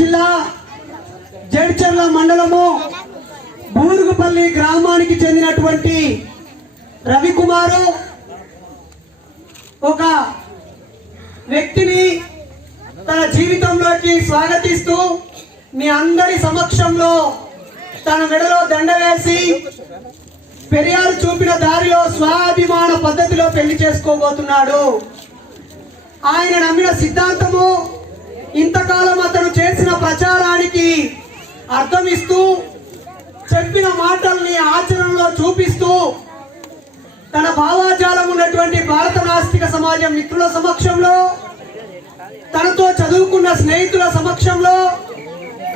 జిల్లా జడ్చర్ల మండలము బూరుగుపల్లి గ్రామానికి చెందినటువంటి రవికుమారు ఒక వ్యక్తిని తన జీవితంలోకి స్వాగతిస్తూ మీ అందరి సమక్షంలో తన మెడలో దండ వేసి పెరియారు చూపిన దారిలో స్వాభిమాన పద్ధతిలో పెళ్లి చేసుకోబోతున్నాడు. ఆయన నమ్మిన సిద్ధాంతము ఇంతకాలం అతను చేసిన ప్రచారానికి అర్థం ఇస్తూ చెప్పిన మాటల్ని ఆచరణలో చూపిస్తూ తన భావాజాలం ఉన్నటువంటి భారత నాస్తిక సమాజం మిత్రుల సమక్షంలో, తనతో చదువుకున్న స్నేహితుల సమక్షంలో,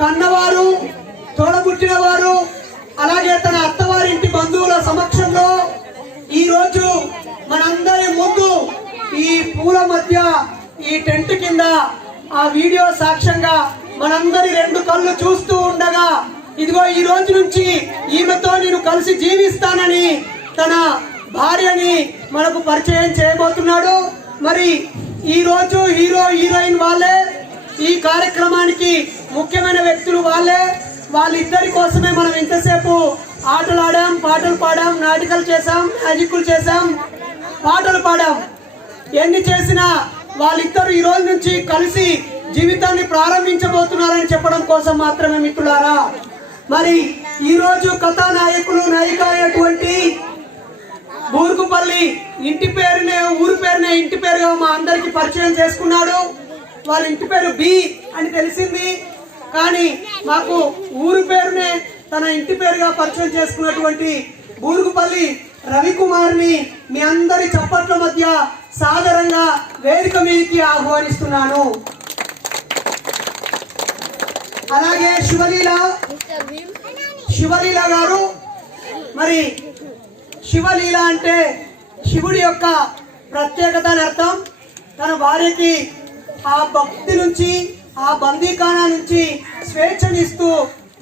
కన్నవారు, తోడబుట్టిన వారు, అలాగే తన అత్తవారింటి బంధువుల సమక్షంలో ఈరోజు మనందరి ముందు ఈ పూల మధ్య ఈ టెంట్ కింద ఆ వీడియో సాక్ష్యంగా మనందరి రెండు కళ్ళు చూస్తూ ఉండగా, ఇదిగో ఈ రోజు నుంచి ఈమెతో నేను కలిసి జీవిస్తానని తన భార్యని మనకు పరిచయం చేయబోతున్నాడు. మరి ఈ రోజు హీరో హీరోయిన్ వాళ్ళే, ఈ కార్యక్రమానికి ముఖ్యమైన వ్యక్తులు వాళ్ళే. వాళ్ళిద్దరి కోసమే మనం ఇంతసేపు ఆటలు ఆడాం, పాటలు పాడాం, నాటికలు చేసాం, మ్యాజిక్లు చేసాం, పాటలు పాడాం. ఎన్ని చేసినా వాళ్ళిద్దరు ఈ రోజు నుంచి కలిసి జీవితాన్ని ప్రారంభించబోతున్నారని చెప్పడం కోసం మాత్రమే మిత్రులారా. మరి ఈ రోజు కథానాయకులు నాయిక అయినటువంటి బూరుగుపల్లి ఇంటి పేరునే ఊరి పేరునే ఇంటి పేరుగా మా అందరికి పరిచయం చేసుకున్నాడు. వాళ్ళ ఇంటి పేరు బి అని తెలిసింది, కానీ మాకు ఊరి పేరునే తన ఇంటి పేరుగా పరిచయం చేసుకున్నటువంటి బూరుగుపల్లి రవికుమార్ని మీ అందరి చప్పట్ల మధ్య సాదరంగా వేదిక మీదకి ఆహ్వానిస్తున్నాను. అలాగే శివలీల గారు, మరి శివలీల అంటే శివుడి యొక్క ప్రత్యేకత అని అర్థం. తన భార్యకి ఆ భక్తి నుంచి, ఆ బందీఖానా నుంచి స్వేచ్ఛనిస్తూ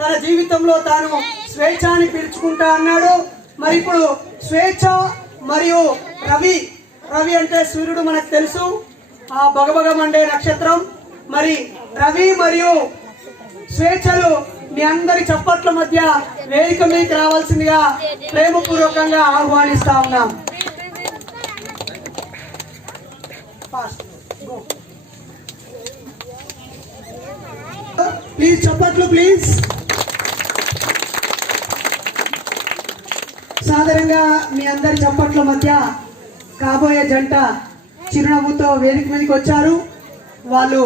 తన జీవితంలో తాను స్వేచ్ఛని పిలుచుకుంటా అన్నాడు. మరి ఇప్పుడు స్వేచ్ఛ మరియు రవి అంటే సూర్యుడు మనకు తెలుసు, ఆ బగబగ మండే నక్షత్రం. మరి రవి మరియు స్వేచ్ఛలు మీ అందరి చప్పట్ల మధ్య వేదిక మీదకి రావాల్సిందిగా ప్రేమపూర్వకంగా ఆహ్వానిస్తా ఉన్నాం. ప్లీజ్ చప్పట్లు ప్లీజ్. సాధారణంగా మీ అందరి చప్పట్ల మధ్య కాబోయే జంట చిరునవ్వుతో వేదిక మీదకి వచ్చారు. వాళ్ళు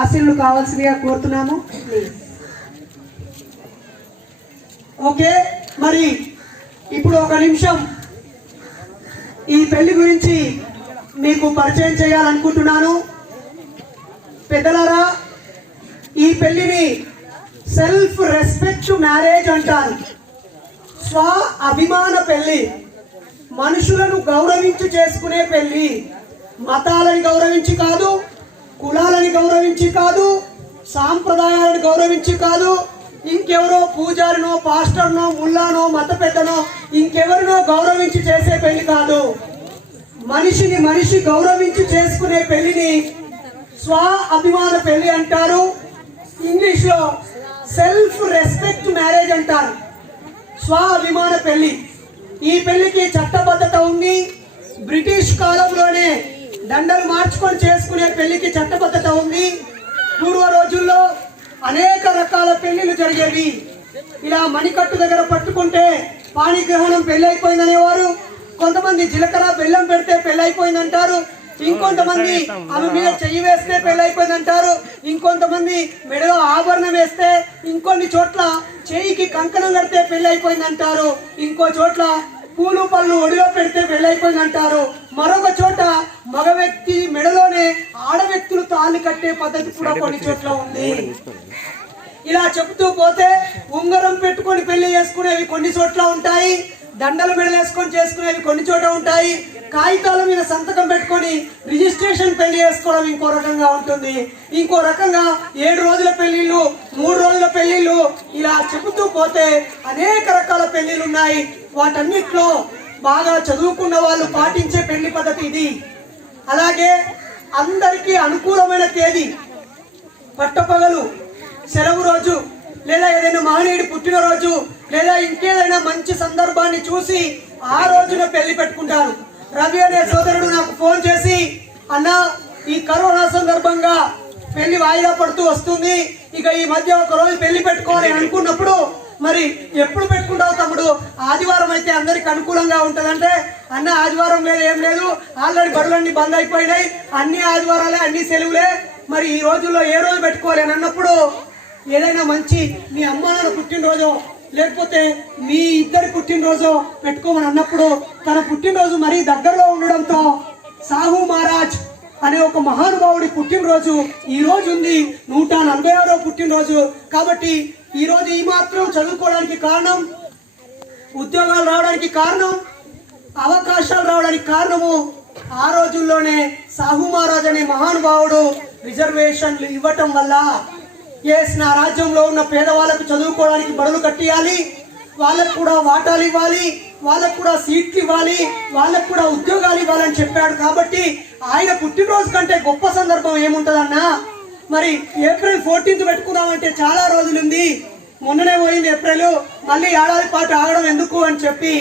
ఆశీర్లు కావాల్సిందిగా కోరుతున్నాము. ఓకే, మరి ఇప్పుడు ఒక నిమిషం ఈ పెళ్లి గురించి మీకు పరిచయం చేయాలనుకుంటున్నాను. పెద్దలారా, ఈ పెళ్లిని సెల్ఫ్ రెస్పెక్ట్ మ్యారేజ్ అంటారు. స్వ అభిమాన పెళ్లి, మనుషులను గౌరవించి చేసుకునే పెళ్లి. మతాలని గౌరవించి కాదు, కులాలని గౌరవించి కాదు, సాంప్రదాయాలను గౌరవించి కాదు, ఇంకెవరో పూజారినో, పాస్టర్నో, ముల్లానో, మత పెద్దనో, ఇంకెవరినో గౌరవించి చేసే పెళ్లి కాదు. మనిషిని మనిషి గౌరవించి చేసుకునే పెళ్లిని స్వ అభిమాన పెళ్లి అంటారు. ఇంగ్లీష్ లో సెల్ఫ్ రెస్పెక్ట్ మ్యారేజ్ అంటారు. స్వ అభిమాన పెళ్లి. ఈ పెళ్లికి చట్టబద్ధత ఉంది. బ్రిటిష్ కాలంలోనే దండలు మార్చుకొని చేసుకునే పెళ్లికి చట్టబద్ధత ఉంది. పూర్వ రోజుల్లో అనేక రకాల పెళ్లిలు జరిగేవి. ఇలా మణికట్టు దగ్గర పట్టుకుంటే పాణిగ్రహణం పెళ్లి అయిపోయిందనేవారు. కొంతమంది జీలకర్ర బెల్లం పెడితే పెళ్లి అయిపోయిందంటారు. ఇంకొంతమంది ఆమె మీద చెయ్యి వేస్తే పెళ్లి అయిపోయిందంటారు. ఇంకొంతమంది మెడలో ఆభరణం వేస్తే, ఇంకొన్ని చోట్ల చెయ్యికి కంకణం కడితే పెళ్లి అయిపోయిందంటారు. ఇంకో చోట్ల పూలు పళ్ళు ఒడిలో పెడితే పెళ్లి అయిపోయిందంటారు. మరొక చోట మగ వ్యక్తి మెడలోనే ఆడ వ్యక్తులు తాళి కట్టే పద్ధతి కూడా కొన్ని చోట్ల ఉంది. ఇలా చెబుతూ పోతే ఉంగరం పెట్టుకొని పెళ్లి చేసుకునేవి కొన్ని చోట్ల ఉంటాయి. దండలు మెడలేసుకొని చేసుకునేవి కొన్ని చోట ఉంటాయి. కాగితాల మీద సంతకం పెట్టుకొని రిజిస్ట్రేషన్ పెళ్లి చేసుకోవడం ఇంకో రకంగా ఉంటుంది. ఇంకో రకంగా 7 రోజుల పెళ్లిళ్ళు, 3 రోజుల పెళ్లిళ్ళు, ఇలా చెబుతూ పోతే అనేక రకాల పెళ్లిళ్ళు ఉన్నాయి. వాటన్నిటిలో బాగా చదువుకున్న వాళ్ళు పాటించే పెళ్లి పద్ధతి ఇది. అలాగే అందరికీ అనుకూలమైన తేదీ, పట్టపగలు, సెలవు రోజు లేదా ఏదైనా మహనీయుడి పుట్టినరోజు లేదా ఇంకేదైనా మంచి సందర్భాన్ని చూసి ఆ రోజున పెళ్లి పెట్టుకుంటారు. రవి అనే సోదరుడు నాకు ఫోన్ చేసి, అన్న ఈ కరోనా సందర్భంగా పెళ్లి వాయిదా పడుతూ వస్తుంది, ఇక ఈ మధ్య ఒక రోజు పెళ్లి పెట్టుకోవాలి అనుకున్నప్పుడు మరి ఎప్పుడు పెట్టుకుంటావు తమ్ముడు, ఆదివారం అయితే అందరికి అనుకూలంగా ఉంటదంటే, అన్న ఆదివారం లేదు ఏం లేదు, ఆల్రెడీ బడులన్నీ బంద్ అయిపోయినాయి, అన్ని ఆదివారాలే అన్ని సెలవులే, మరి ఈ రోజుల్లో ఏ రోజు పెట్టుకోవాలి అని అన్నప్పుడు, ఏదైనా మంచి మీ అమ్మ నాన్న పుట్టినరోజు లేకపోతే మీ ఇద్దరి పుట్టినరోజు పెట్టుకోమని అన్నప్పుడు, తన పుట్టినరోజు మరీ దగ్గరలో ఉండడంతో సాహు మహారాజ్ అనే ఒక మహానుభావుడి పుట్టినరోజు ఈ రోజు ఉంది, 146వ పుట్టినరోజు. కాబట్టి ఈ రోజు ఈ మాత్రం చదువుకోవడానికి కారణం, ఉద్యోగాలు రావడానికి కారణం, అవకాశాలు రావడానికి కారణము ఆ రోజుల్లోనే సాహు మహారాజ్ అనే మహానుభావుడు రిజర్వేషన్లు ఇవ్వటం వల్ల. ఎస్, నా రాజ్యంలో ఉన్న పేదవాళ్ళకు చదువుకోవడానికి బడులు కట్టియాలి, వాళ్ళకు కూడా వాటాలు ఇవ్వాలి, వాళ్ళకు కూడా సీట్లు ఇవ్వాలి, వాళ్ళకు కూడా ఉద్యోగాలు ఇవ్వాలని చెప్పాడు. కాబట్టి ఆయన పుట్టినరోజు కంటే గొప్ప సందర్భం ఏముంటదన్నా? మరి ఏప్రిల్ 14th పెట్టుకుందామంటే చాలా రోజులుంది, మొన్ననే పోయింది ఏప్రిల్, మళ్ళీ ఏడాది పాటు ఆగడం ఎందుకు అని చెప్పి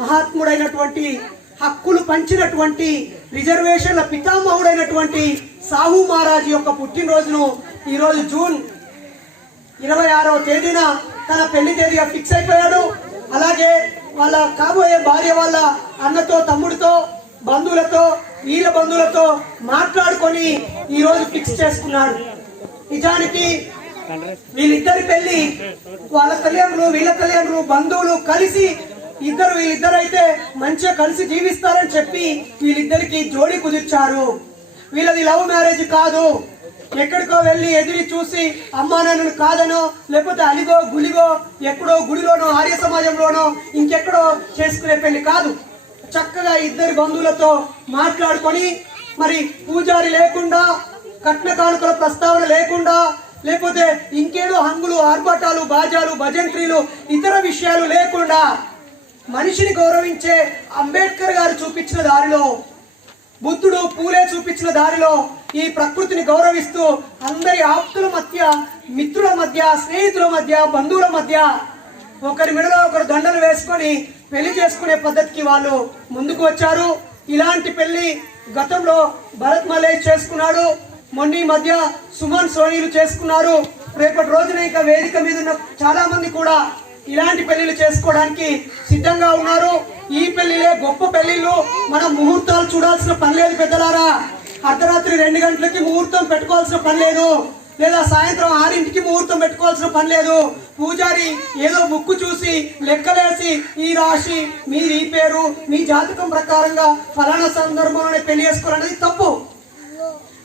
మహాత్ముడైనటువంటి హక్కులు పంచినటువంటి రిజర్వేషన్ల పితామహుడైనటువంటి సాహు మహారాజ్ యొక్క పుట్టినరోజును ఈరోజు జూన్ 26వ తేదీన తన పెళ్లి తేదీగా ఫిక్స్ అయిపోయాడు. అలాగే వాళ్ళ కాబోయే భార్య వాళ్ళ అన్నతో తమ్ముడితో బంధువులతో వీళ్ళ బంధువులతో మాట్లాడుకొని ఈ రోజు ఫిక్స్ చేసుకున్నాడు. నిజానికి వీళ్ళిద్దరి పెళ్లి వాళ్ళ తల్లిదండ్రులు వీళ్ళ తల్లిదండ్రులు బంధువులు కలిసి వీళ్ళిద్దరైతే మంచిగా కలిసి జీవిస్తారని చెప్పి వీళ్ళిద్దరికి జోడీ కుదిర్చారు. వీళ్ళది లవ్ మ్యారేజ్ కాదు, ఎక్కడికో వెళ్ళి ఎదిరి చూసి అమ్మా నాన్నను కాదనో లేకపోతే అలిగో గులిగో ఎక్కడో గుడిలోనో ఆర్య సమాజంలోనో ఇంకెక్కడో చేసుకునే పెళ్లి కాదు. చక్కగా ఇద్దరి బంధువులతో మాట్లాడుకొని, మరి పూజారి లేకుండా, కట్న కానుకల ప్రస్తావన లేకుండా, లేకపోతే ఇంకేదో హంగులు ఆర్భాటాలు బాజాలు భజంత్రీలు ఇతర విషయాలు లేకుండా మనిషిని గౌరవించే అంబేద్కర్ గారు చూపించిన దారిలో, బుద్ధుడు పూలే చూపించిన దారిలో ఈ ప్రకృతిని గౌరవిస్తూ అందరి ఆప్తుల మధ్య, మిత్రుల మధ్య, స్నేహితుల మధ్య, బంధువుల మధ్య ఒకరి మెడలో ఒకరు దండలు వేసుకొని పెళ్లి చేసుకునే పద్ధతికి వాళ్ళు ముందుకు వచ్చారు. ఇలాంటి పెళ్లి గతంలో భరత్ మలేష్ చేసుకున్నాడు, మొన్న మధ్య సుమన్ సోనీలు చేసుకున్నారు. రేపటి రోజున ఇక వేదిక మీద ఉన్న చాలా మంది కూడా ఇలాంటి పెళ్లిళ్ళు చేసుకోవడానికి సిద్ధంగా ఉన్నారు. ఈ పెళ్లిలే గొప్ప పెళ్లిళ్ళు. మనం ముహూర్తాలు చూడాల్సిన పని లేదు పెద్దలారా. అర్ధరాత్రి 2 గంటలకి ముహూర్తం పెట్టుకోవాల్సిన పని లేదు, లేదా సాయంత్రం 6ంటికి ముహూర్తం పెట్టుకోవాల్సిన పని లేదు. పూజారి ఏదో బుక్కు చూసి లెక్కలేసి ఈ రాశి మీరు ఈ పేరు మీ జాతకం ప్రకారంగా ఫలానా సందర్భంలోనే పెళ్లి చేసుకోవాలనేది తప్పు.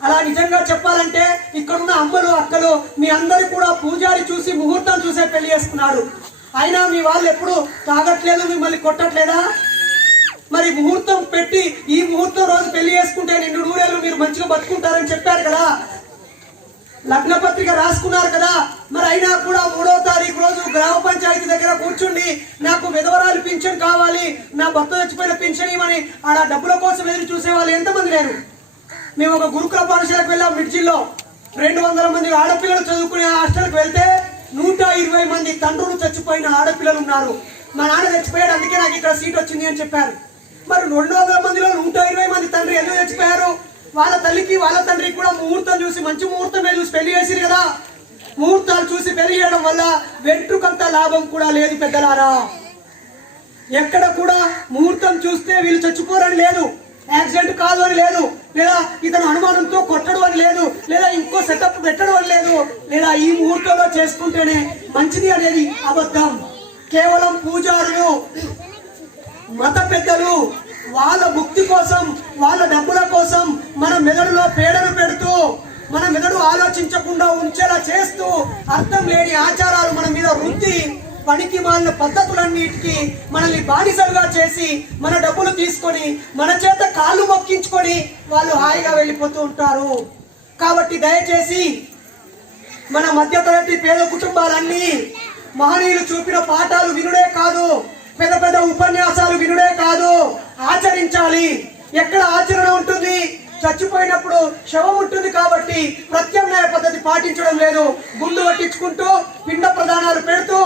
అలా నిజంగా చెప్పాలంటే ఇక్కడున్న అమ్మలు అక్కలు మీ అందరు కూడా పూజారి చూసి ముహూర్తం చూసే పెళ్లి చేసుకున్నారు. అయినా మీ వాళ్ళు ఎప్పుడు తాగట్లేదు, మిమ్మల్ని కొట్టట్లేదా? మరి ముహూర్తం పెట్టి ఈ ముహూర్తం రోజు పెళ్లి చేసుకుంటే 2 నూరేళ్ళు మీరు మంచిగా బతుకుంటారని చెప్పారు కదా, లగ్న పత్రిక రాసుకున్నారు కదా. మరి అయినా కూడా 3వ తారీఖు రోజు గ్రామ పంచాయతీ దగ్గర కూర్చుండి నాకు విధవరాలు పింఛన్ కావాలి, నా భర్త చచ్చిపోయిన పింఛన్ ఇవ్వని ఆడ డబ్బుల కోసం ఎదురు చూసే వాళ్ళు ఎంతమంది లేరు? మేము ఒక గురుకుల పాఠశాలకు వెళ్ళాం మిర్చిలో, 200 మంది ఆడపిల్లలు చదువుకునే హాస్టల్కి వెళ్తే 120 మంది తండ్రులు చచ్చిపోయిన ఆడపిల్లలు ఉన్నారు. మా నాన్న చచ్చిపోయాడు, అందుకే నాకు ఇక్కడ సీట్ వచ్చింది అని చెప్పారు. మరి 200 మందిలో 120 మంది తండ్రి ఎందుకు చచ్చిపోయారు? వాళ్ళ తల్లికి వాళ్ళ తండ్రికి కూడా ముహూర్తం చూసి మంచి ముహూర్తమే చూసి పెళ్లి చేసిరు కదా. ముహూర్తాలు చూసి పెళ్లి చేయడం వల్ల వెంట్రుకంత లాభం కూడా లేదు పెద్దలారా. ఎక్కడ కూడా ముహూర్తం చూస్తే వీళ్ళు చచ్చిపోరని లేదు, యాక్సిడెంట్ కాదు అని లేదు, లేదా ఇతను అనుమానంతో కొట్టడం అని లేదు, లేదా ఇంకో సెటప్ పెట్టడం అని లేదు, లేదా ఈ ముహూర్తంలో చేసుకుంటేనే మంచిది అనేది అబద్ధం. కేవలం పూజారులు, మత పెద్దలు వాళ్ళ ముక్తి కోసం, వాళ్ళ డబ్బుల కోసం మన మెదడులో పేడను పెడుతూ, మన మెదడు ఆలోచించకుండా ఉంచేలా చేస్తూ, అర్థం లేని ఆచారాలు మన మీద రుద్ది, పనికి మాలిన పద్ధతులన్నిటికీ మనల్ని బానిసలుగా చేసి మన డబ్బులు తీసుకొని మన చేత కాళ్ళు మొక్కించుకొని వాళ్ళు హాయిగా వెళ్ళిపోతూ ఉంటారు. కాబట్టి దయచేసి మన మధ్యతరగతి పేద కుటుంబాలన్నీ మహనీయులు చూపిన పాఠాలు వినుడే కాదు, పెద్ద పెద్ద ఉపన్యాసాలు వినుడే కాదు, ఆచరించాలి. ఎక్కడ ఆచరణ ఉంటుంది? చచ్చిపోయినప్పుడు శవం ఉంటుంది కాబట్టి ప్రత్యామ్నాయ పద్ధతి పాటించడం లేదు. గుండు పట్టించుకుంటూ పిండ ప్రదానాలు పెడుతూ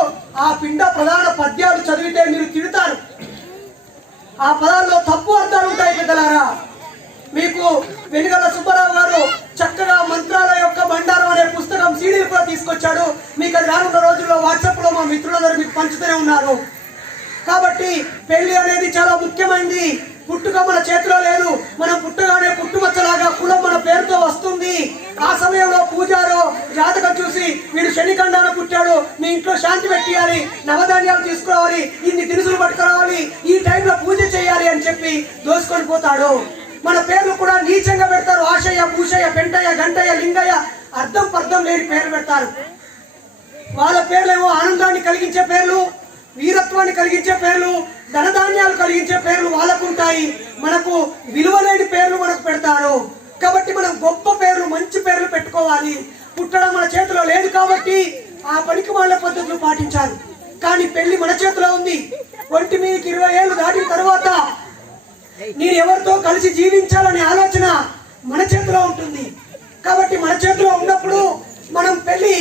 ఆ పిండ ప్రధాన పద్యాలు చదివితే మీరు తిడతారు. ఆ పదాల్లో తప్పు అర్థాలు ఉంటాయి పెద్దలారా. మీకు వెనుగల సుబ్బారావు గారు చక్కగా మంత్రాల యొక్క బండారం అనే పుస్తకం సీడీలు కూడా తీసుకొచ్చాడు. మీకు అది రానున్న రోజుల్లో వాట్సాప్లో మా మిత్రులందరూ మీకు పంచుతూనే ఉన్నారు. కాబట్టి పెళ్లి అనేది చాలా ముఖ్యమైనది. పుట్టుక మన చేతిలో లేదు. మనం పుట్టగానే పుట్టుమచ్చలాగా కులం మన పేరుతో వస్తుంది. ఆ సమయంలో పూజారో జాతకం చూసి వీడు శనిఖండాన పుట్టాడు, మీ ఇంట్లో శాంతి పెట్టియాలి, నవధాన్యాలు తీసుకురావాలి, ఇన్ని దినుసులు పట్టుకురావాలి, ఈ టైంలో పూజ చేయాలి అని చెప్పి దోసుకొని పోతాడు. మన పేర్లు కూడా నీచంగా పెడతారు. ఆశయ్య, భూషయ్య, పెంటయ్య, గంటయ్య, లింగయ్య, అర్థం పర్థం లేని పేర్లు పెడతారు. వాళ్ళ పేర్లేమో ఆనందాన్ని కలిగించే పేర్లు, వీరత్వాన్ని కలిగించే పేర్లు, ధనధాన్యాలు కలిగించే పేర్లు వాళ్ళకు ఉంటాయి. మనకు విలువలేని పేర్లు మనకు పెడతారు. కాబట్టి మనం గొప్ప పేర్లు, మంచి పేర్లు పెట్టుకోవాలి. పుట్టడం మన చేతిలో లేదు కాబట్టి ఆ పనికి వాళ్ళ పద్ధతులు పాటించాలి. కానీ పెళ్లి మన చేతిలో ఉంది. ఒంటి మీకు 20 ఏళ్ళు దాటిన తర్వాత నేను ఎవరితో కలిసి జీవించాలనే ఆలోచన మన చేతిలో ఉంటుంది. కాబట్టి మన చేతిలో ఉన్నప్పుడు మనం పెళ్లి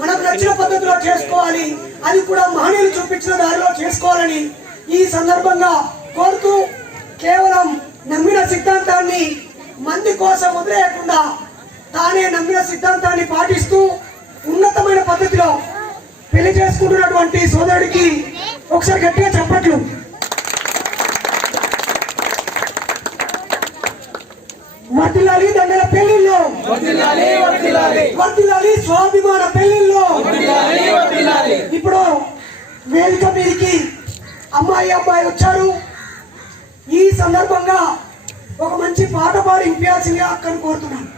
మనకు నచ్చిన పద్ధతిలో చేసుకోవాలి. అది కూడా మహనీయులు చూపించిన దారిలో చేసుకోవాలని ఈ సందర్భంగా కోరుతూ, కేవలం నమ్మిన సిద్ధాంతాన్ని మంది కోసం వదిలేయకుండా తానే నమ్మిన సిద్ధాంతాన్ని పాటిస్తూ ఉన్నతమైన పద్ధతిలో పెళ్లి చేసుకుంటున్నటువంటి సోదరుడికి ఒకసారి గట్టిగా చప్పట్లు. వర్ధిల్లాలి దండల పెళ్లిల్లో, వర్ధిల్లాలి స్వాభిమాన పెళ్లిల్లో. ఇప్పుడు వేదిక మీదకి అమ్మాయి అబ్బాయి వచ్చారు. ఈ సందర్భంగా ఒక మంచి పాట పాడి ఇంపాల్సిందిగా అక్కను కోరుతున్నాను.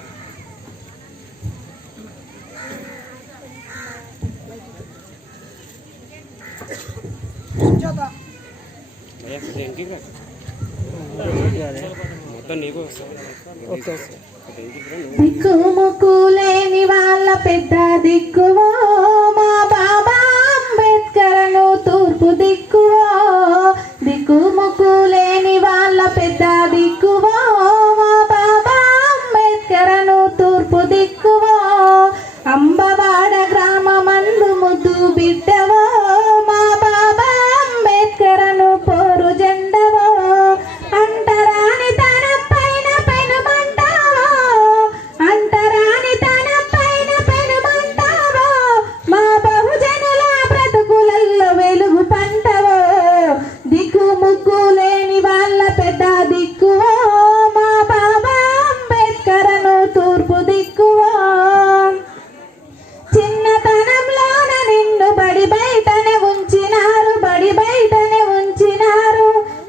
దిక్కుముక్కు లేని వాళ్ళ పెద్ద దిక్కువో మా బాబా అంబేద్కర్ను తూర్పు దిక్కువో. దిక్కుముక్కు లేని వాళ్ళ పెద్ద దిక్కువో మా బాబా అంబేద్కర్ను తూర్పు దిక్కువో. అంబవాడ గ్రామమందు ముద్దు బిడ్డవో మా బాబా అంబేద్కర్ను పోరు జెండవో. అంటరాని తన పైన పెనుమంటావో, అంటరాని తన పైన పెనుమంటావో. మా బహుజనుల బ్రతుకులలో వెలుగు పంటవో. దిక్కు ముక్కు లేని వాళ్ళ పెద్ద దిక్కువో మా బాబా అంబేద్కర్ను తూర్పు దిక్కువో. చిన్నతనంలోన నిన్ను బడి బయటనే ఉంచినారు, బడి బయటనే ఉంచినారు.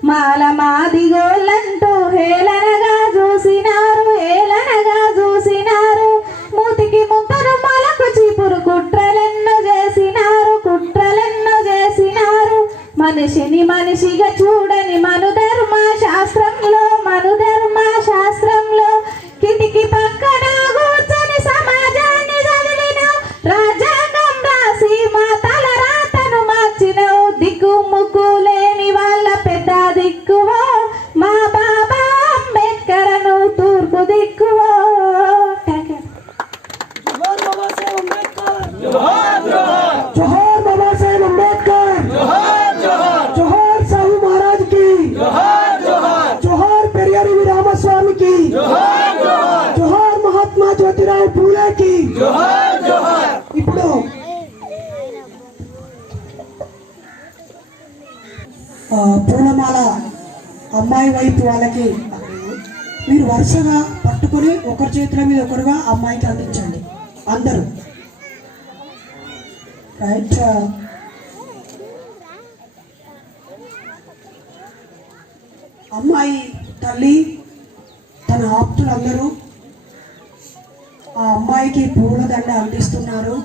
మాల మాదిగోళ్ళంటూ హేళనగా చూసినారు, హేళనగా చూసినారు. మూతికి ముద్దరు మొలకు చీపురు కుట్రలెన్నో చేసినారు, కుట్రలెన్నో చేసినారు. మనిషిని మనిషిగా చూడని మనుధర్మ శాస్త్రంలో, మనుధర్మ శాస్త్రంలో కిటికీ పక్కన కూర్చొని సమాజాన్ని చదివిన, రాజ్యాంగం రాసి మా తల రాతను మార్చినవు. దిక్కు ముక్కు లేని వాళ్ళ పెద్ద దిక్కువో మా బాబా అంబేద్కర్ను తూర్పు దిక్కువో. జోహార్ బాబా సాహెబ్ అంబేద్కర్, జోహార్ జోహార్. జోహార్ బాబా సాహెబ్ అంబేద్కర్, జోహార్ జోహార్. జోహార్ సాహు మహారాజ్ కి, జోహార్ జోహార్. జోహార్ పెరియారి రామస్వామి కి, జోహార్ జోహార్. జోహార్ మహాత్మా జ్యోతిరావు పూలే కి, జోహార్ జోహార్. ఇప్పుడు పూలమాల అమ్మాయి వైపు వాళ్ళకి మీరు వరుసగా పట్టుకొని ఒకరి చేతుల మీద ఒకరుగా అమ్మాయికి అందించండి అందరూ. రైట్. అమ్మాయి తల్లి తన ఆప్తులందరూ ఆ అమ్మాయికి పూలదండ అందిస్తున్నారు.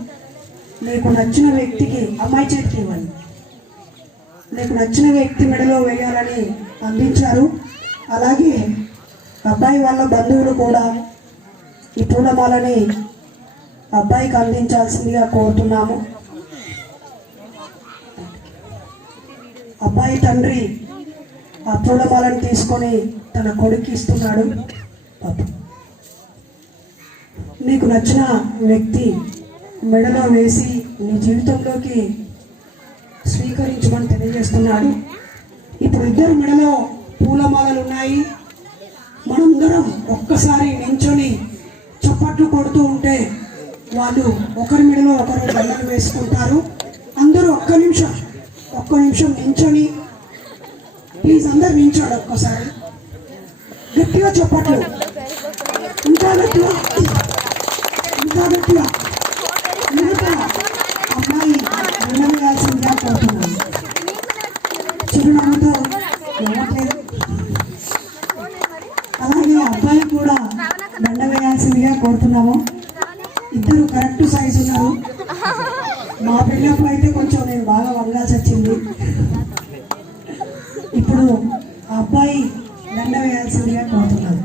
నీకు నచ్చిన వ్యక్తికి అమ్మాయి చేతికి ఇవ్వండి. నీకు నచ్చిన వ్యక్తి మెడలో వేయాలని అందించారు. అలాగే అబ్బాయి వాళ్ళ బంధువులు కూడా ఈ పూలమాలని అబ్బాయికి అందించాల్సిందిగా కోరుతున్నాము. అబ్బాయి తండ్రి ఆ పూలమాలను తీసుకొని తన కొడుకు ఇస్తున్నాడు. పాపం నీకు నచ్చిన వ్యక్తి మెడలో వేసి నీ జీవితంలోకి స్వీకరించమని తెలియజేస్తున్నాడు. ఇప్పుడు ఇద్దరు మెడలో పూలమాలలు ఉన్నాయి. మనందరం ఒక్కసారి నించొని చప్పట్లు కొడుతూ ఉంటే వాళ్ళు ఒకరి మెడలో ఒకరు దండలు వేసుకుంటారు. అందరూ ఒక్క నిమిషం నించొని, ప్లీజ్ అందరు నించోడు. ఒక్కసారి గట్టిగా చప్పట్లు, ఇంకా గట్టిగా, ఇంకా గట్టిగా. మిగతా అమ్మాయి వినవేయాల్సిందిగా కోరుతున్నాను. చిరునవ్వుతో నవ్వట్లేదు. అలాగే అబ్బాయి కూడా దండ వేయాల్సిందిగా కోరుతున్నాము. ఇద్దరు కరెక్ట్ సైజు ఉన్నారు. మా పెళ్ళప్పుడు అయితే కొంచెం నేను బాగా వంగాల్సి వచ్చింది. ఇప్పుడు ఆ అబ్బాయి దండ వేయాల్సిందిగా కోరుతున్నాను.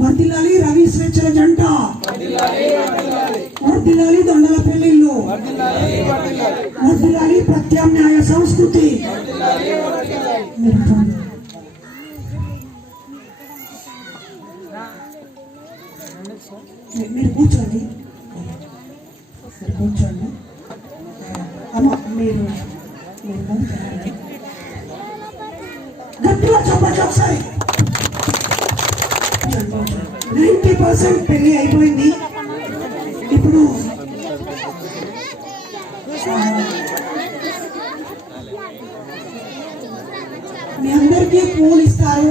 వర్ధిల్లాలి రవి స్వేచ్ఛల జంట, వర్ధిల్లాలి దండల పెళ్లిళ్ళు, వర్ధిల్లాలి ప్రత్యామ్నాయ సంస్కృతి. మీరు కూర్చోండి, అమ్మ మీరు గట్టిగా చెప్పండి ఒకసారి. 90% పెళ్లి అయిపోయింది. ఇప్పుడు మీ అందరికీ పూలు ఇస్తారు.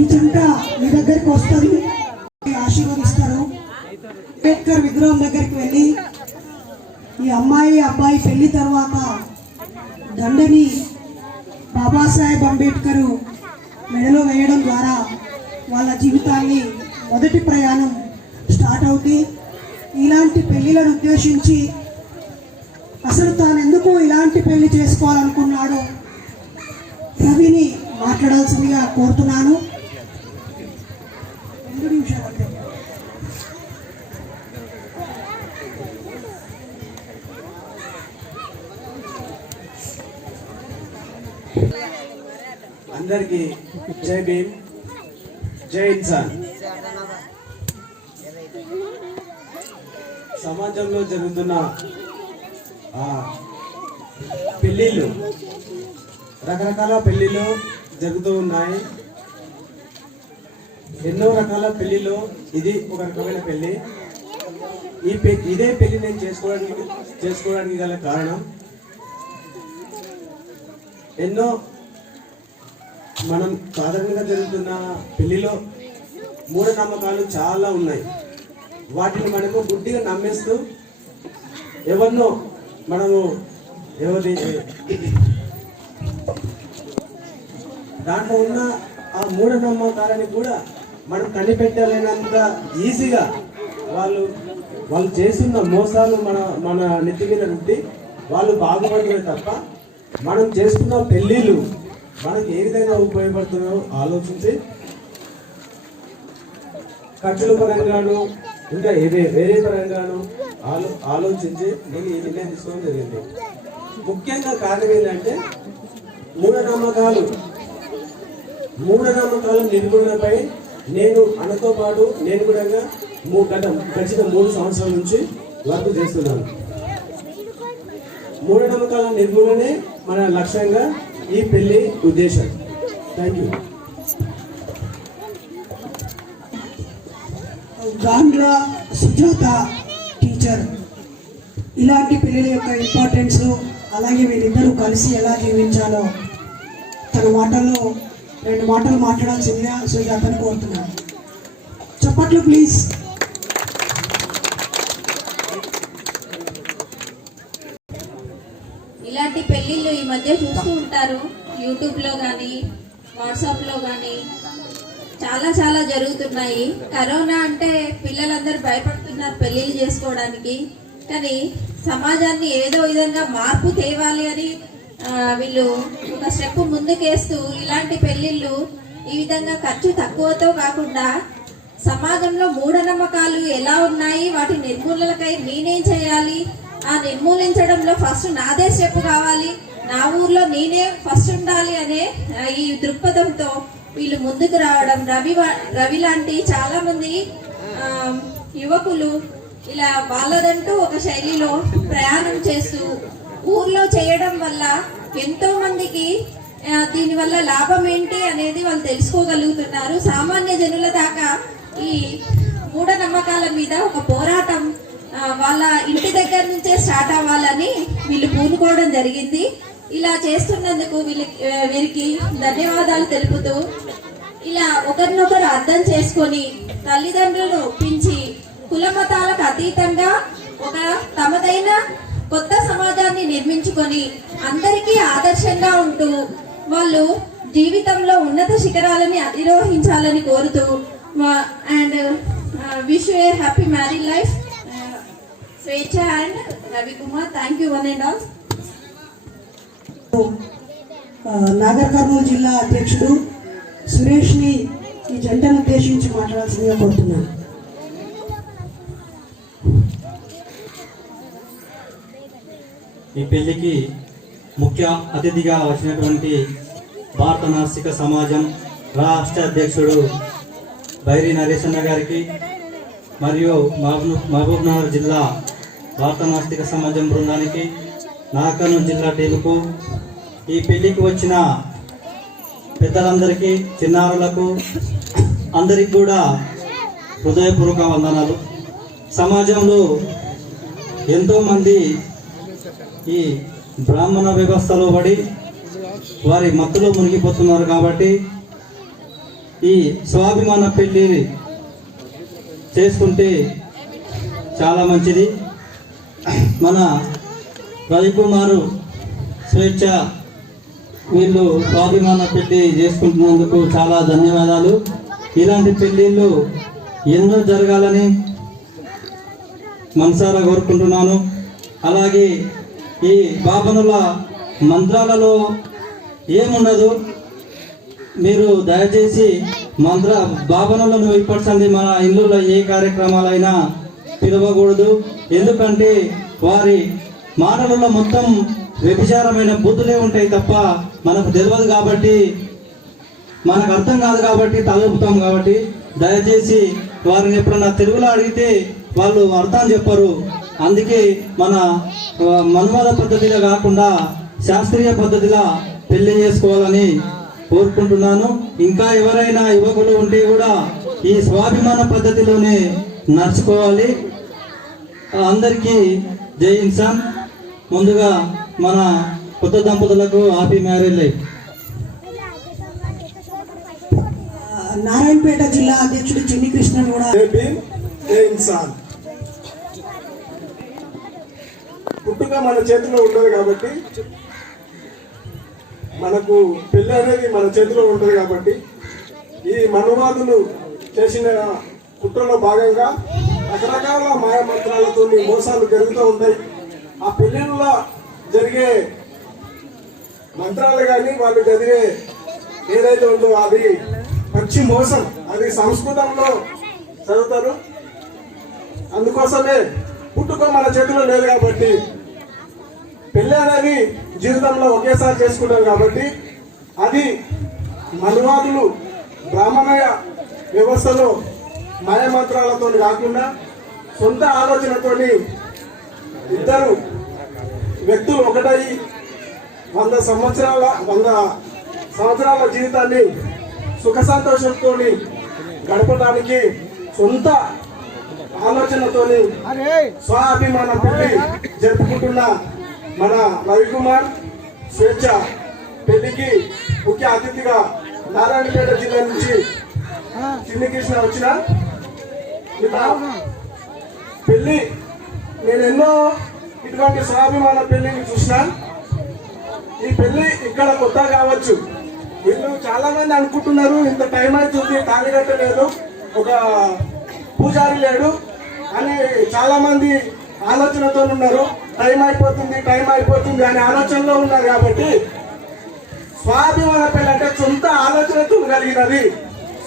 ఈ జంట మీ దగ్గరికి వస్తుంది, ఆశీర్వదిస్తారు. అంబేద్కర్ విగ్రహం దగ్గరికి వెళ్ళి ఈ అమ్మాయి అబ్బాయి పెళ్లి తర్వాత దండని బాబాసాహెబ్ అంబేద్కర్ మెడలో వేయడం ద్వారా వాళ్ళ జీవితాన్ని మొదటి ప్రయాణం స్టార్ట్ అవుతుంది. ఇలాంటి పెళ్లిలను ఉద్దేశించి అసలు తాను ఎందుకు ఇలాంటి పెళ్లి చేసుకోవాలనుకున్నాడో రవిని మాట్లాడాల్సిందిగా కోరుతున్నాను. 2 నిమిషాలు. అందరికీ జై భీమ్, జై ఇన్సాన్. సమాజంలో జరుగుతున్న పెళ్ళిళ్ళు, రకరకాల పెళ్ళిళ్ళు జరుగుతూ ఉన్నాయి. ఎన్నో రకాల పెళ్ళిళ్ళు, ఇది ఒక రకమైన పెళ్ళి. ఇదే పెళ్ళి నేను చేసుకోవడానికి గల కారణం ఎన్నో మనం సాధారణంగా జరుగుతున్న పెళ్లిలో మూఢనమ్మకాలు చాలా ఉన్నాయి. వాటిని మనము గుడ్డిగా నమ్మేస్తూ ఎవరినో మనము దాంట్లో ఉన్న ఆ మూఢనమ్మకాలని కూడా మనం కనిపెట్టలేనంత ఈజీగా వాళ్ళు చేస్తున్న మోసాలు మన నెత్తి మీద రుద్ది వాళ్ళు బాగుపడమే తప్ప మనం చేస్తున్న పెళ్ళిళ్ళు మనకి ఏ విధంగా ఉపయోగపడుతున్నాయో ఆలోచించి ఖర్చుల పరంగాను ఇంకా వేరే పరంగాను ఆలోచించి నేను ఈ నిర్ణయం తీసుకోవడం జరిగింది. ముఖ్యంగా కారణం ఏంటంటే మూఢనమ్మకాల నిర్మూలనపై నేను అనతో పాటు నేను కూడా గడిచిన 3 సంవత్సరాల నుంచి వర్క్ చేస్తున్నాను. మూఢనమ్మకాల నిర్మూలనే మన లక్ష్యంగా ఈ పెళ్లి ఉద్దేశం. Thank you. Gandra Sujatha teacher ఇలాంటి పెళ్లిల యొక్క ఇంపార్టెన్స్, అలాగే వీళ్ళిద్దరూ కలిసి ఎలా జీవించాలో తన మాటల్లో 2 మాటలు మాట్లాడాల్సిందిగా సుజాతను కోరుతున్నాను. చప్పట్లు ప్లీజ్. ఇలాంటి పెళ్ళిళ్ళు ఈ మధ్య చూస్తూ ఉంటారు. యూట్యూబ్లో కానీ వాట్సాప్లో కానీ చాలా జరుగుతున్నాయి. కరోనా అంటే పిల్లలందరూ భయపడుతున్నారు పెళ్ళిళ్ళు చేసుకోవడానికి. కానీ సమాజాన్ని ఏదో విధంగా మార్పు తేవాలి అని వీళ్ళు ఒక స్టెప్ ముందుకేస్తూ ఇలాంటి పెళ్ళిళ్ళు ఈ విధంగా ఖర్చు తక్కువతో కాకుండా సమాజంలో మూఢనమ్మకాలు ఎలా ఉన్నాయి, వాటి నిర్మూలనకై నేనేం చేయాలి, ఆ నిర్మూలించడంలో ఫస్ట్ నాదే స్టెప్ కావాలి, నా ఊర్లో నేనే ఫస్ట్ ఉండాలి అనే ఈ దృక్పథంతో వీళ్ళు ముందుకు రావడం, రవి లాంటి చాలా మంది యువకులు ఇలా వాళ్ళదంటూ ఒక శైలిలో ప్రయాణం చేస్తూ ఊర్లో చేయడం వల్ల ఎంతో మందికి దీనివల్ల లాభం ఏంటి అనేది వాళ్ళు తెలుసుకోగలుగుతున్నారు. సామాన్య జనుల దాకా ఈ మూఢనమ్మకాల మీద ఒక పోరాటం వాళ్ళ ఇంటి దగ్గర నుంచే స్టార్ట్ అవ్వాలని వీళ్ళు పూనుకోవడం జరిగింది. ఇలా చేస్తున్నందుకు వీరికి ధన్యవాదాలు తెలుపుతూ, ఇలా ఒకరినొకరు అర్థం చేసుకొని తల్లిదండ్రులను ఒప్పించి కులమతాలకు అతీతంగా ఒక తమదైన కొత్త సమాజాన్ని నిర్మించుకొని అందరికీ ఆదర్శంగా ఉంటూ వాళ్ళు జీవితంలో ఉన్నత శిఖరాలని అధిరోహించాలని కోరుతూ and wish a happy married life. Swechha and Ravikumar, thank you one and all. Nagar Kurnool జిల్లా అధ్యక్షుడు సురేష్ని ఈ జంటను ఉద్దేశించి మాట్లాడాల్సిందిగా కోరుతున్నాను. ఈ పెళ్లికి ముఖ్య అతిథిగా వచ్చినటువంటి భారత నాస్తిక సమాజం రాష్ట్ర అధ్యక్షుడు బైరి నరేశన్న గారికి మరియు మహబూబ్నగర్ జిల్లా భారత నాస్తిక సమాజం బృందానికి, నాకర్నూలు జిల్లా టీముకు, ఈ పెళ్లికి వచ్చిన పెద్దలందరికీ, చిన్నారులకు అందరికి కూడా హృదయపూర్వక వందనాలు. సమాజంలో ఎంతోమంది ఈ బ్రాహ్మణ వ్యవస్థలో పడి వారి మత్తులో మునిగిపోతున్నారు. కాబట్టి ఈ స్వాభిమాన పెళ్లి చేసుకుంటే చాలా మంచిది. మన రవికుమారు, స్వేచ్ఛ వీళ్ళు స్వాభిమాన పెళ్లి చేసుకుంటున్నందుకు చాలా ధన్యవాదాలు. ఇలాంటి పెళ్లిళ్ళు ఎన్నో జరగాలని మనసారా కోరుకుంటున్నాను. అలాగే ఈ బాబనుల మంత్రాలలో ఏముండదు, మీరు దయచేసి బాబనులను విప్పర్చండి. మన ఇళ్ళలో ఏ కార్యక్రమాలైనా పిలవకూడదు. ఎందుకంటే వారి మాటలలో మొత్తం వ్యభిచారమైన బుద్ధులే ఉంటాయి తప్ప మనకు తెలియదు. కాబట్టి మనకు అర్థం కాదు, కాబట్టి తలపుతాం. కాబట్టి దయచేసి వారిని ఎప్పుడన్నా తెలుగులో అడిగితే వాళ్ళు అర్థం చెప్పరు. అందుకే మన మన్మథ పద్ధతిలో కాకుండా శాస్త్రీయ పద్ధతిలో పెళ్లి చేసుకోవాలని కోరుకుంటున్నాను. ఇంకా ఎవరైనా యువకులు ఉంటే కూడా ఈ స్వాభిమాన పద్ధతిలోనే నడుచుకోవాలి. అందరికీ జై ఇన్సాన్. ముందుగా మన కొత్త దంపతులకు హ్యాపీ మ్యారేజ్ లైఫ్. నారాయణపేట జిల్లా అధ్యక్షుడు చిన్ని కృష్ణన్ కూడా పుట్టుక మన చేతిలో ఉండదు కాబట్టి, మనకు పెళ్ళి అనేది మన చేతిలో ఉంటుంది కాబట్టి, ఈ మనువాదులు చేసిన కుట్రలో భాగంగా రకరకాల మాయ మంత్రాలతో మోసాలు జరుగుతూ ఉంటాయి. ఆ పెళ్ళిళ్ళలో జరిగే మంత్రాలు కానీ వాళ్ళు చదివే ఏదైతే ఉందో అది పచ్చి మోసం. అది సంస్కృతంలో చదువుతారు. అందుకోసమే పుట్టుక మన చేతిలో లేదు కాబట్టి, పెళ్ళి అనేది జీవితంలో ఒకేసారి చేసుకుంటాం కాబట్టి, అది మనువాదులు బ్రాహ్మణ వ్యవస్థలో మాయమంత్రాలతో కాకుండా సొంత ఆలోచనతోని ఇద్దరు వ్యక్తులు ఒకటై 100 సంవత్సరాల జీవితాన్ని సుఖ సంతోషంతో గడపడానికి సొంత ఆలోచనతోని స్వాభిమాన పెళ్లి జరుపుకుంటున్న మన రవికుమార్, స్వేచ్ఛ పెళ్లికి ముఖ్య అతిథిగా నారాయణపేట జిల్లా నుంచి చిన్ని కృష్ణ వచ్చిన పెళ్లి. నేను ఎన్నో ఇటువంటి స్వాభిమాన పెళ్లిని చూసిన. ఈ పెళ్లి ఇక్కడ కొత్త కావచ్చు. వీళ్ళు చాలా మంది అనుకుంటున్నారు ఇంత టైం అవుతుంది, తాళి కట్టలేదు, ఒక పూజారి లేడు అని చాలా మంది ఆలోచనతో ఉన్నారు. టైం అయిపోతుంది అనే ఆలోచనలో ఉన్నారు. కాబట్టి స్వాభిమాన పెళ్లి అంటే సొంత ఆలోచనతో కలిగినది.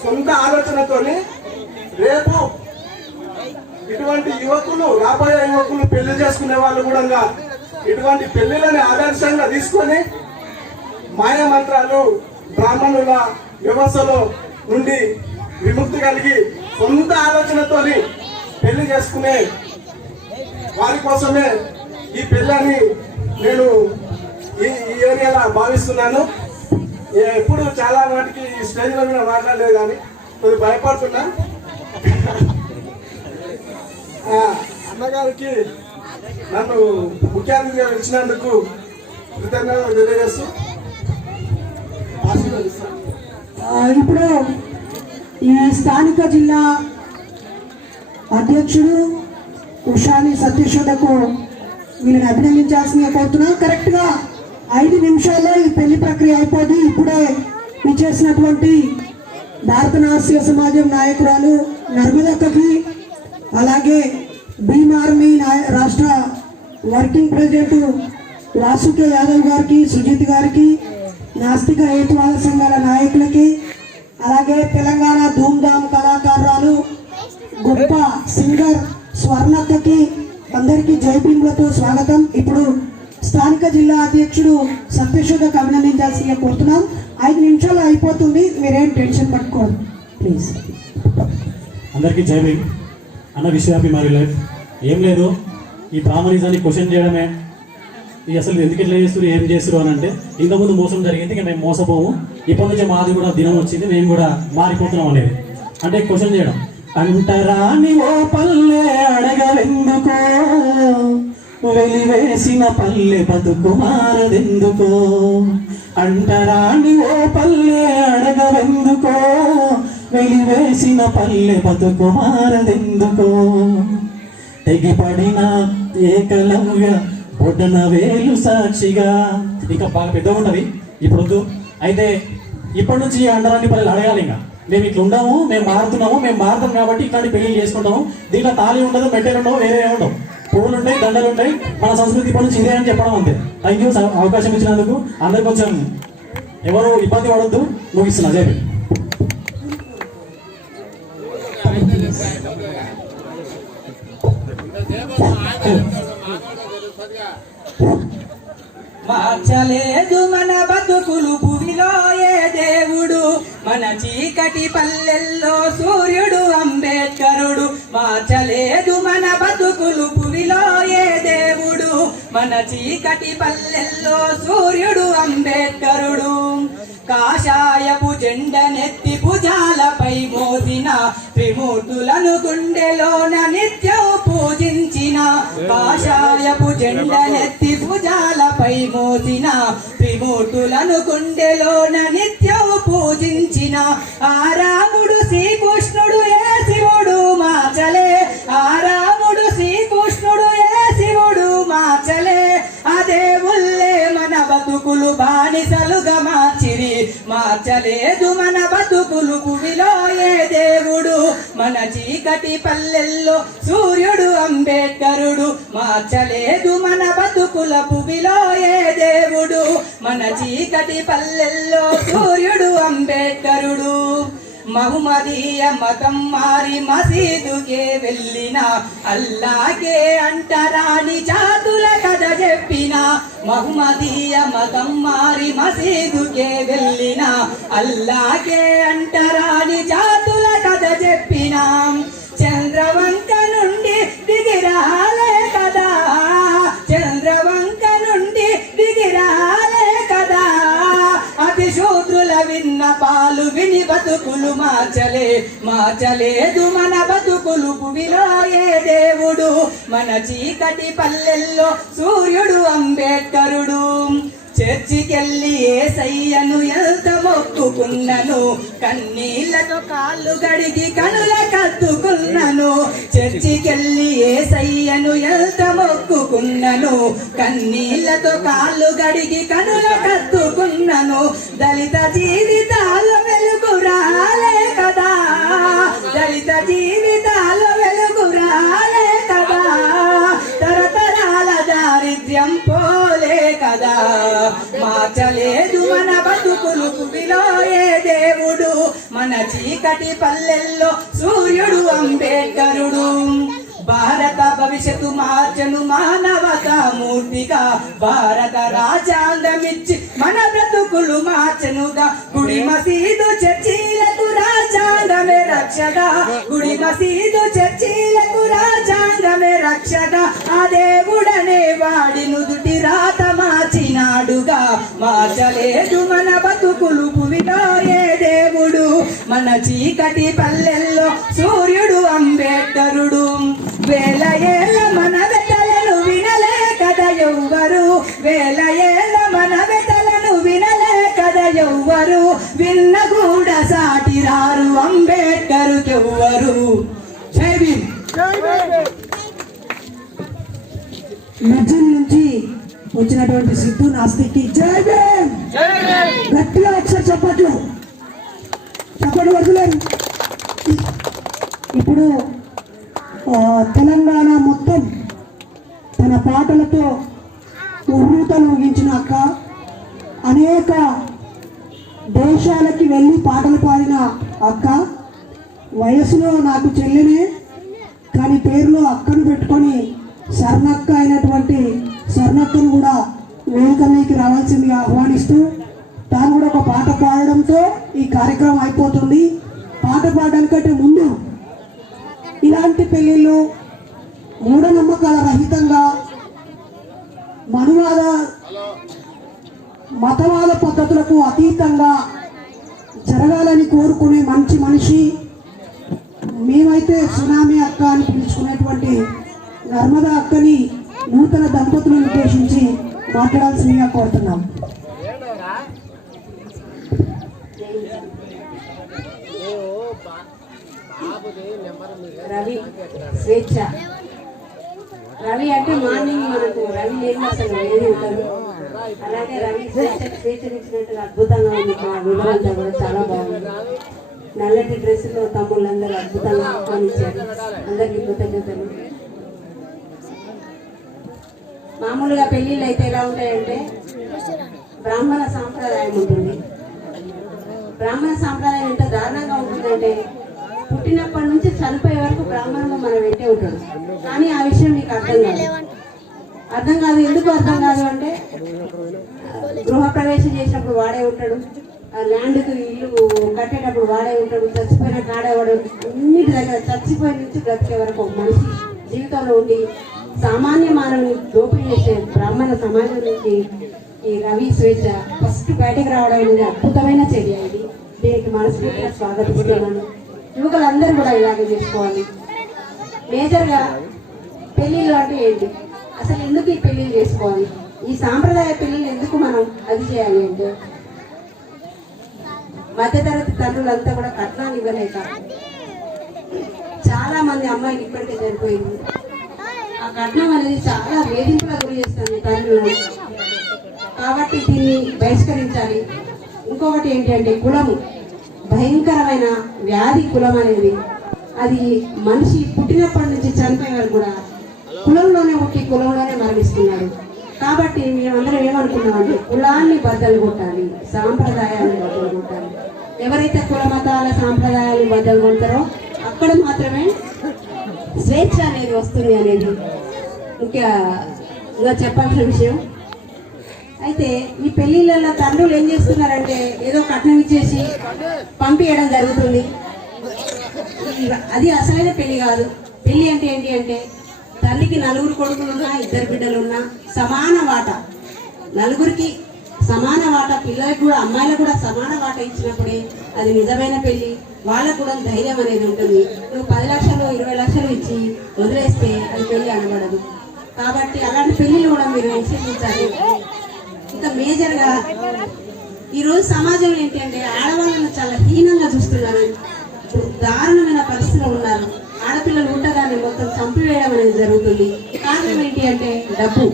సొంత ఆలోచనతోని రేపు ఇటువంటి యువకులు, రాబోయే యువకులు పెళ్లి చేసుకునే వాళ్ళు కూడా ఇటువంటి పెళ్లిలని ఆదర్శంగా తీసుకొని మాయ మంత్రాలు, బ్రాహ్మణుల వ్యవస్థలో నుండి విముక్తి కలిగి సొంత ఆలోచనతోని పెళ్లి చేసుకునే వారి కోసమే ఈ పెళ్ళని నేను ఈ ఏరియాలో భావిస్తున్నాను. ఎప్పుడు చాలా వాటికి ఈ స్టేజ్ల మీద మాట్లాడలేదు కానీ కొద్దిగా భయపడుతున్నా. అన్నగారికి నన్ను ముఖ్య అతిథిగా ఇచ్చినందుకు కృతజ్ఞతలు తెలియజేస్తూ ఆశీర్వదిస్తాను. ఇప్పుడు ఈ స్థానిక జిల్లా అధ్యక్షుడు ఉషాని సతీషులకు వీళ్ళని అభినందించాల్సిందిగా కోరుతున్నాం. కరెక్ట్గా 5 నిమిషాల్లో ఈ పెళ్లి ప్రక్రియ అయిపోద్ది. ఇప్పుడే ఇచ్చేసినటువంటి భారత నాస్య సమాజం నాయకురాలు నర్మదక్కకి, అలాగే భీమ్ ఆర్మీ రాష్ట్ర వర్కింగ్ ప్రెసిడెంట్ వాసుకే యాదవ్ గారికి, సుజిత్ గారికి, నాస్తిక హేతువాద సంఘాల నాయకులకి, అలాగే తెలంగాణ ధూమ్ధామ్ కళాకారురాలు గొప్ప సింగర్ స్వర్ణక్కకి అందరికీ జైభీములతో స్వాగతం. ఇప్పుడు స్థానిక జిల్లా అధ్యక్షుడు సత్యశోధకు అభినందించాల్సిందిగా కోరుతున్నాం. 5 నిమిషాలు అయిపోతుంది, మీరేం టెన్షన్ పట్టుకోండి ప్లీజ్. అందరికీ జై భీమ్. అన్న విషయాపి మరి లైఫ్ ఏం లేదు, ఈ బ్రాహ్మణిజాన్ని క్వశ్చన్ చేయడమే. ఇది అసలు ఎందుకు ఎట్లా చేస్తారు, ఏం చేస్తారు అని అంటే ఇంతకుముందు మోసం జరిగింది, ఇక మేము మోసపోము, ఇప్పటి నుంచి మాది కూడా దినం వచ్చింది, మేము కూడా మారిపోతున్నాం అనేది. అంటే క్వశ్చన్ చేయడం. అంటరాని ఓ పల్లె అడగవెందుకో, వెలివేసిన పల్లె బతుకు మారదెందుకో. అంటరాని ఓ పల్లె అడగవెందుకో, వెలివేసిన పల్లె బతుకు మారదెందుకో. తెగిపడిన ఏకలవ్య బొడ్డన వేలు సాక్షిగా. ఇంకా బాగా పెద్దగా ఉంటుంది ఇప్పుడు వద్దు. అయితే ఇప్పటి నుంచి అండరాని పల్లెలు అడగాలి. ఇంకా మేము ఇట్లా ఉండము, మేము మారుతున్నాము, మేము మారుతాం కాబట్టి ఇట్లాంటి పెళ్లి చేసుకుంటాము. దీంట్లో తాళి ఉండదు, మెట్టెలు ఉండవు, వేరే ఉండవు, పువ్వులు ఉంటాయి, దండలు ఉంటాయి. మన సంస్కృతి ఇప్పటి నుంచి ఇదే అని చెప్పడం అంతే. థ్యాంక్ యూ అవకాశం ఇచ్చినందుకు. అందరు కొంచెం ఎవరు ఇబ్బంది పడొద్దు. ముగిస్తున్నా. జై భీమ్. మార్చలేదు మన బతుకులు భూమిలో ఏ దేవుడు, మన చీకటి పల్లెల్లో సూర్యుడు అంబేద్కరుడు. మార్చలేదు మన బతుకులు భూమిలో ఏ దేవుడు, మన చీకటి పల్లెల్లో సూర్యుడు అంబేద్కరుడు. కాషాయపు జెండనెత్తి భుజాలపై మోసిన త్రిమూర్తులను గుండెలోన నిత్యం పూజించిన. కాషాయపు జెండనెత్తి భుజాలపై మోసిన త్రిమూర్తులను గుండెలోన నిత్యం పూజించిన. ఆ రాముడు శ్రీకృష్ణుడు ఏ శివుడు మార్చలే, ఆ రాముడు శ్రీకృష్ణుడు ఏ శివుడు మార్చలే. ఆ దేవుళ్ళే మన బతుకులు బానిసలుగా మార్చిరి. మార్చలేదు మన బతుకులు భూమిలో ఏ దేవుడు, మన చీకటి పల్లెల్లో సూర్యుడు అంబేద్కరుడు. మార్చలేదు మన బతుకుల భూమిలో ఏ దేవుడు, మన చీకటి పల్లెల్లో సూర్యుడు అంబేద్కరుడు. మహమ్మదీయ మతం మారి మసీదుకే వెళ్ళిన, అల్లాకే అంటరాని జాతుల కథ చెప్పిన. మహమ్మదీయ మతం మారి మసీదుకే వెళ్ళిన, అల్లాకే అంటరాని జాతుల కథ చెప్పిన. చంద్రవంక నుండి దిగిరాలే కదా, చంద్రవంక నుండి దిగిరాలే కదా. అతి శూద్రుల విన్నపాలు విని బతుకులు మార్చలే. మార్చలేదు మన బతుకులు భూమిలో ఏ దేవుడు, మన చీకటి పల్లెల్లో సూర్యుడు అంబేద్కరుడు. చర్చికెళ్ళి యేసయ్యను ఎంత మొక్కుకున్నను, కన్నీళ్లతో కాళ్ళు గడిగి కనుల కత్తుకున్నను. చర్చికెళ్ళి యేసయ్యను ఎంత మొక్కుకున్నను, కన్నీళ్లతో కాళ్ళు గడిగి కనుల కత్తుకున్నను. దళిత జీవితాల వెలుగు రాలే కదా, దళిత జీవితాల వెలుగు రాలే కదా. తరతరాల దారిద్ర్యం పోలే కదా. మార్చలేదు మన బతుకులు భూమిలో ఏ దేవుడు, మన చీకటి పల్లెల్లో సూర్యుడు అంబేద్కరుడు. భారత భవిష్యత్తు మార్చను మానవతా మూర్తిగా భారత రాజ్యాంగమిచ్చి మన బ్రతుకులు మార్చనుగా గుడి మసీదు చర్చిలకు రాజ్యాంగమే రక్షగా గుడి మసీదు చర్చిలకు రాజ్యాంగమే రక్షగా ఆ దేవుడనే వాడి నుదుటి రాత మార్చినాడుగా మార్చలేదు మన బతుకులు భూమిలో ఏ దేవుడు మన చీకటి పల్లెల్లో సూర్యుడు అంబేద్కరుడు వేల ఏళ్ళ మన వెతలను వినలే కదా ఎవ్వరు వేల ఏళ్ళ మన వెతలను వినలే కదా ఎవ్వరు విన్న కూడా సాటి రారు అంబేద్కరుకెవ్వరు. జై భీమ్. మధ్యం నుంచి వచ్చినటువంటి సిద్ధు నాస్తికి జై భీమ్. గట్టిగా ఒకసారి చెప్పట్లు వదలేదు. ఇప్పుడు తెలంగాణ మొత్తం తన పాటలతో ఉర్రూతలు ఊగించిన అక్క, అనేక దేశాలకి వెళ్ళి పాటలు పాడిన అక్క, వయసులో నాకు చెల్లెనే కానీ పేరులో అక్కను పెట్టుకొని స్వర్ణక్క అయినటువంటి స్వర్ణక్కను కూడా వేదికలోకి రావాల్సిందిగా ఆహ్వానిస్తూ తాను కూడా ఒక పాట పాడడంతో ఈ కార్యక్రమం అయిపోతుంది. పాట పాడడానికంటే ముందు ఇలాంటి పెళ్ళిళ్ళు మూఢనమ్మకాల రహితంగా మనువాద మతవాద పద్ధతులకు అతీతంగా జరగాలని కోరుకునే మంచి మనిషి. మేమైతే సునామీ అక్క అని పిలుచుకునేటువంటి నర్మదా అక్కని నూతన దంపతులను ఉద్దేశించి మాట్లాడాల్సిందిగా కోరుతున్నాం. రవి స్వేచ్ఛ. రవి అంటే మార్నింగ్ మనకు రవి లేని అసలు ఏది ఉంటారు. అలాగే రవి స్వేచ్ఛనిచ్చినట్టుగా అద్భుతంగా ఉంది. మా వివరంతా కూడా చాలా బాగుంది. నల్లటి డ్రెస్సులో తమ్ముళ్ళందరూ అద్భుతంగా ఆహ్వానించారు. అందరికీ కృతజ్ఞతలు. మామూలుగా పెళ్ళిళ్ళు అయితే ఎలా ఉంటాయంటే బ్రాహ్మణ సాంప్రదాయం ఉంటుంది. బ్రాహ్మణ సాంప్రదాయం ఎంత దారుణంగా ఉంటుందంటే పుట్టినప్పటి నుంచి చనిపోయే వరకు బ్రాహ్మణులు మనం వెంటే ఉంటాడు. కానీ ఆ విషయం మీకు అర్థం కాదు. ఎందుకు అర్థం కాదు అంటే గృహప్రవేశం చేసినప్పుడు వాడే ఉంటాడు, ల్యాండ్కు ఇల్లు కట్టేటప్పుడు వాడే ఉంటాడు, చచ్చిపోయిన కాడేవాడు, అన్నిటి దగ్గర చచ్చిపోయిన నుంచి బ్రతికే వరకు మనిషి జీవితంలో ఉండి సామాన్య మానవుని దోపిడీ చేసే బ్రాహ్మణ సమాజం నుంచి ఈ రవి స్వేచ్ఛ ఫస్ట్ బయటకు రావడం అనేది అద్భుతమైన చర్య. ఇది దీనికి మనస్ఫూర్తిగా స్వాగతిస్తున్నాను. యువకులందరూ కూడా ఇలాగే చేసుకోవాలి. మేజర్గా పెళ్ళిళ్ళు అంటే ఏంటి, అసలు ఎందుకు ఈ పెళ్ళిళ్ళు చేసుకోవాలి, ఈ సాంప్రదాయ పెళ్ళిళ్ళు ఎందుకు మనం అది చేయాలి అంటే మధ్యతరగతి తల్లులంతా కూడా కట్నాలు ఇవ్వలేక చాలా మంది అమ్మాయిలు ఇప్పటికే చనిపోయింది. ఆ కట్నం అనేది చాలా వేధింపులకు గురి చేస్తుంది తల్లులను. కాబట్టి దీన్ని బహిష్కరించాలి. ఇంకొకటి ఏంటి అంటే కులము, భయంకరమైన వ్యాధి కులం అనేది. అది మనిషి పుట్టినప్పటి నుంచి చనిపోయేవారు కూడా కులంలోనే పుట్టి కులంలోనే మరణిస్తున్నాడు. కాబట్టి మేమందరం ఏమనుకున్నామంటే కులాన్ని బద్దలు కొట్టాలి, సాంప్రదాయాన్ని బద్దలు కొట్టాలి. ఎవరైతే కుల మతాల సాంప్రదాయాన్ని బద్దలు కొడతారో అక్కడ మాత్రమే స్వేచ్ఛ అనేది వస్తుంది అనేది ముఖ్యంగా చెప్పాల్సిన విషయం. అయితే ఈ పెళ్లిళ్ళల్లో తండ్రులు ఏం చేస్తున్నారంటే ఏదో కట్నం ఇచ్చేసి పంపించడం జరుగుతుంది. అది అసలైన పెళ్లి కాదు. పెళ్లి అంటే ఏంటి అంటే తల్లికి 4 కొడుకులున్నా 2 బిడ్డలున్నా సమాన వాటా, నలుగురికి సమాన వాటా, పిల్లలకు కూడా అమ్మాయిలకు కూడా సమాన వాటా ఇచ్చినప్పుడే అది నిజమైన పెళ్లి. వాళ్ళకు కూడా ధైర్యం అనేది ఉంటుంది. నువ్వు 10 లక్షలు 20 లక్షలు ఇచ్చి వదిలేస్తే అది పెళ్లి అనబడదు. కాబట్టి అలాంటి పెళ్లిళ్ళు కూడా మీరు నిశ్చయించాలి. ఇంకా మేజర్గా ఈరోజు సమాజం ఏంటి అంటే ఆడవాళ్ళను చాలా హీనంగా చూస్తున్నారు. దారుణమైన పరిస్థితులు ఉన్నారు. ఆడపిల్లలు ఉండగానే మొత్తం చంపివేయడం అనేది జరుగుతుంది. కారణం ఏంటి అంటే డబ్బు.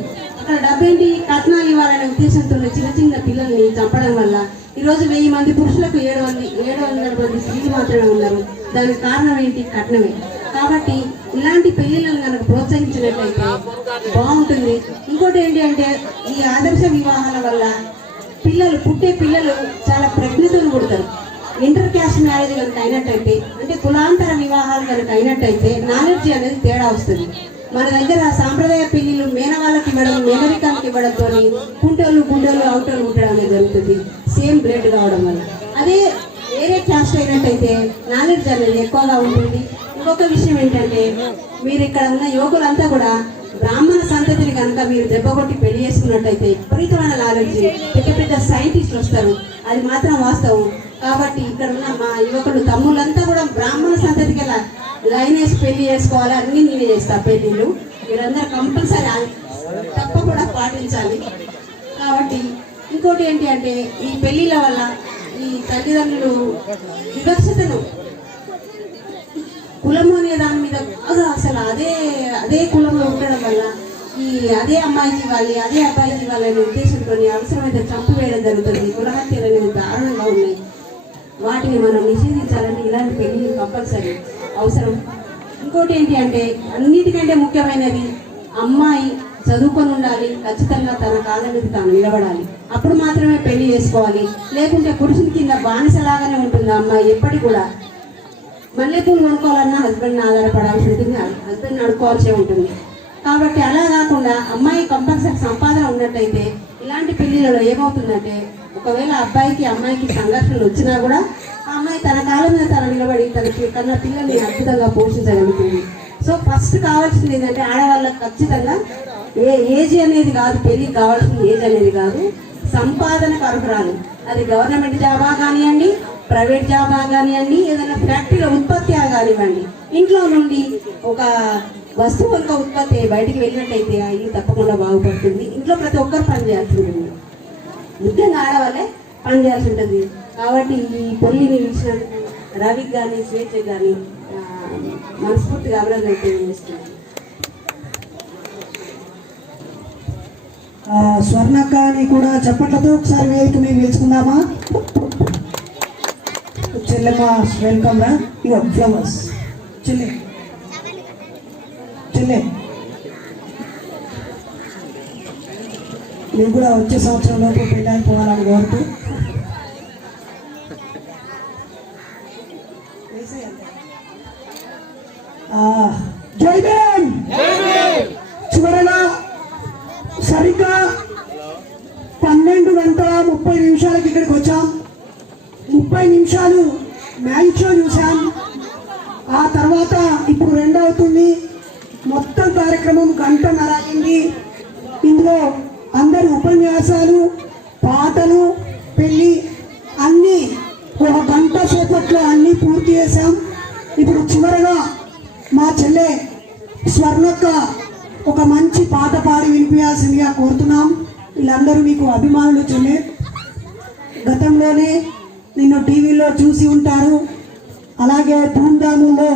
అక్కడ డబ్బు ఏంటి, కట్నాలు ఇవ్వాలనే ఉద్దేశంతో చిన్న చిన్న పిల్లల్ని చంపడం వల్ల ఈరోజు 1000 మంది పురుషులకు 700 మంది స్త్రీలు మాత్రమే ఉన్నారు. దానికి కారణం ఏంటి, కట్నమే. కాబట్టి ఇలాంటి పెళ్లిళ్ళను కనుక ప్రోత్సహించినట్లయితే బాగుంటుంది. ఇంకోటి ఏంటి అంటే ఈ ఆదర్శ వివాహాల వల్ల పుట్టే పిల్లలు చాలా ప్రజ్ఞతలు పుడతారు. ఇంటర్ క్యాస్ట్ మ్యారేజ్ కనుక అయినట్టయితే, అంటే కులాంతర వివాహాలు కనుక అయినట్టయితే నాలెడ్జ్ అనేది తేడా వస్తుంది. మన దగ్గర సాంప్రదాయ పెళ్లిళ్ళు మేనవాళ్ళకి ఇవ్వడం, మేనరికానికి ఇవ్వడంతో కుంటోళ్ళు గుండోళ్ళు అవుటోళ్ళు ఉండడం అనేది జరుగుతుంది, సేమ్ బ్లడ్ కావడం వల్ల. అదే వేరే క్యాస్ట్ అయినట్టయితే నాలెడ్జ్ అనేది ఎక్కువగా ఉంటుంది. ఇంకొక విషయం ఏంటంటే, మీరు ఇక్కడ ఉన్న యువకులంతా కూడా బ్రాహ్మణ సంతతిని కనుక మీరు దెబ్బకొట్టి పెళ్లి చేసుకున్నట్టయితే విపరీతమైన నాలెడ్జ్, పెద్ద పెద్ద సైంటిస్టులు వస్తారు, అది మాత్రం వాస్తవం. కాబట్టి ఇక్కడ ఉన్న మా యువకులు తమ్ముళ్ళంతా కూడా బ్రాహ్మణ సంతతికి లైన్ వేసి పెళ్లి చేసుకోవాలి. అన్ని నేనే చేస్తా పెళ్లిళ్ళు, మీరందరూ కంపల్సరీ తప్పకుండా పాటించాలి. కాబట్టి ఇంకోటి ఏంటి అంటే, ఈ పెళ్లిళ్ళ వల్ల ఈ తల్లిదండ్రులు వివక్షతను, కులము అనే దాని మీద బాగా అసలు అదే కులంలో ఉండడం వల్ల ఈ అదే అమ్మాయికి ఇవ్వాలి, అదే అబ్బాయికి ఇవ్వాలి అనే ఉద్దేశంతో అవసరమైతే చంపివేయడం జరుగుతుంది. కులహత్యలు అనేది దారుణంగా ఉన్నాయి. వాటిని మనం నిషేధించాలంటే ఇలాంటి పెళ్లి కంపల్సరీ అవసరం. ఇంకోటి ఏంటి అంటే, అన్నిటికంటే ముఖ్యమైనది అమ్మాయి చదువుకొని ఉండాలి, ఖచ్చితంగా తన కాళ్ళ మీద తాను నిలబడాలి. అప్పుడు మాత్రమే పెళ్లి చేసుకోవాలి. లేకుంటే పురుషుని కింద బానిసలాగానే ఉంటుంది అమ్మాయి ఎప్పటికి కూడా. మల్లెపూలు కొనుక్కోవాలన్నా హస్బెండ్ని ఆధారపడాల్సి ఉంటుంది, హస్బెండ్ని అడుక్కోవాల్సి ఉంటుంది. కాబట్టి అలా కాకుండా అమ్మాయి కంపల్సరీ సంపాదన ఉన్నట్టయితే ఇలాంటి పెళ్లిలలో ఏమవుతుందంటే, ఒకవేళ అబ్బాయికి అమ్మాయికి సంఘర్షణలు వచ్చినా కూడా ఆ అమ్మాయి తన కాళ్ళ మీద తన నిలబడి తనకి కన్న పిల్లల్ని అద్భుతంగా పోషించగలుగుతుంది. సో ఫస్ట్ కావాల్సింది ఏంటంటే, ఆడవాళ్ళకి ఖచ్చితంగా ఏజ్ అనేది కాదు, పెళ్లికి కావాల్సిన ఏజ్ అనేది కాదు, సంపాదనకు అర్హురాలు. అది గవర్నమెంట్ జాబా కానివ్వండి, ప్రైవేట్ జాబా కానివ్వండి, ఏదైనా ఫ్యాక్టరీలో ఉత్పత్తి కానివ్వండి, ఇంట్లో నుండి ఒక వస్తువు కనుక ఉత్పత్తి బయటికి వెళ్ళినట్టయితే ఆ ఇల్లు తప్పకుండా బాగుపడుతుంది. ఇంట్లో ప్రతి ఒక్కరు పని చేయాల్సి ఉంటుంది, ముఖ్యంగా ఆడవాళ్ళే పని చేయాల్సి ఉంటుంది. కాబట్టి ఈ పెళ్లిని ఇచ్చినందుకు రవికి కానీ స్వేచ్ఛకి కానీ మనస్ఫూర్తిగా అభినందనలు తెలియజేస్తున్నాను. స్వర్ణక్కని కూడా చప్పట్లతో ఒకసారి వేదిక మేము వేసుకుందామా? చెల్లెమ్మ వెల్కమ్ రా. ఇగో ఫ్లవర్స్ చెల్లె చెల్లె మీరు కూడా వచ్చే సంవత్సరంలోపు పెళ్ళి అయిపోవాలని కోరుతూ జై భీమ్. చివరగా సరిగ్గా 12:30 ఇక్కడికి వచ్చాం. 30 నిమిషాలు మ్యాచ్ షో చూసాం. ఆ తర్వాత ఇప్పుడు 2 అవుతుంది. మొత్తం కార్యక్రమం 1:30 అయింది. ఇందులో అందరి ఉపన్యాసాలు, పాటలు, పెళ్ళి అన్నీ 1 గంట సేపట్లో అన్నీ పూర్తి చేశాం. ఇప్పుడు చివరగా మా చెల్లె స్వర్ణక్క ఒక మంచి పాట పాడి వినిపించాల్సిందిగా కోరుతున్నాం. వీళ్ళందరూ మీకు అభిమానులు చెల్లె. గతంలోనే నిన్ను టీవీలో చూసి ఉంటారు, అలాగే ధూమ్ధాముల్లో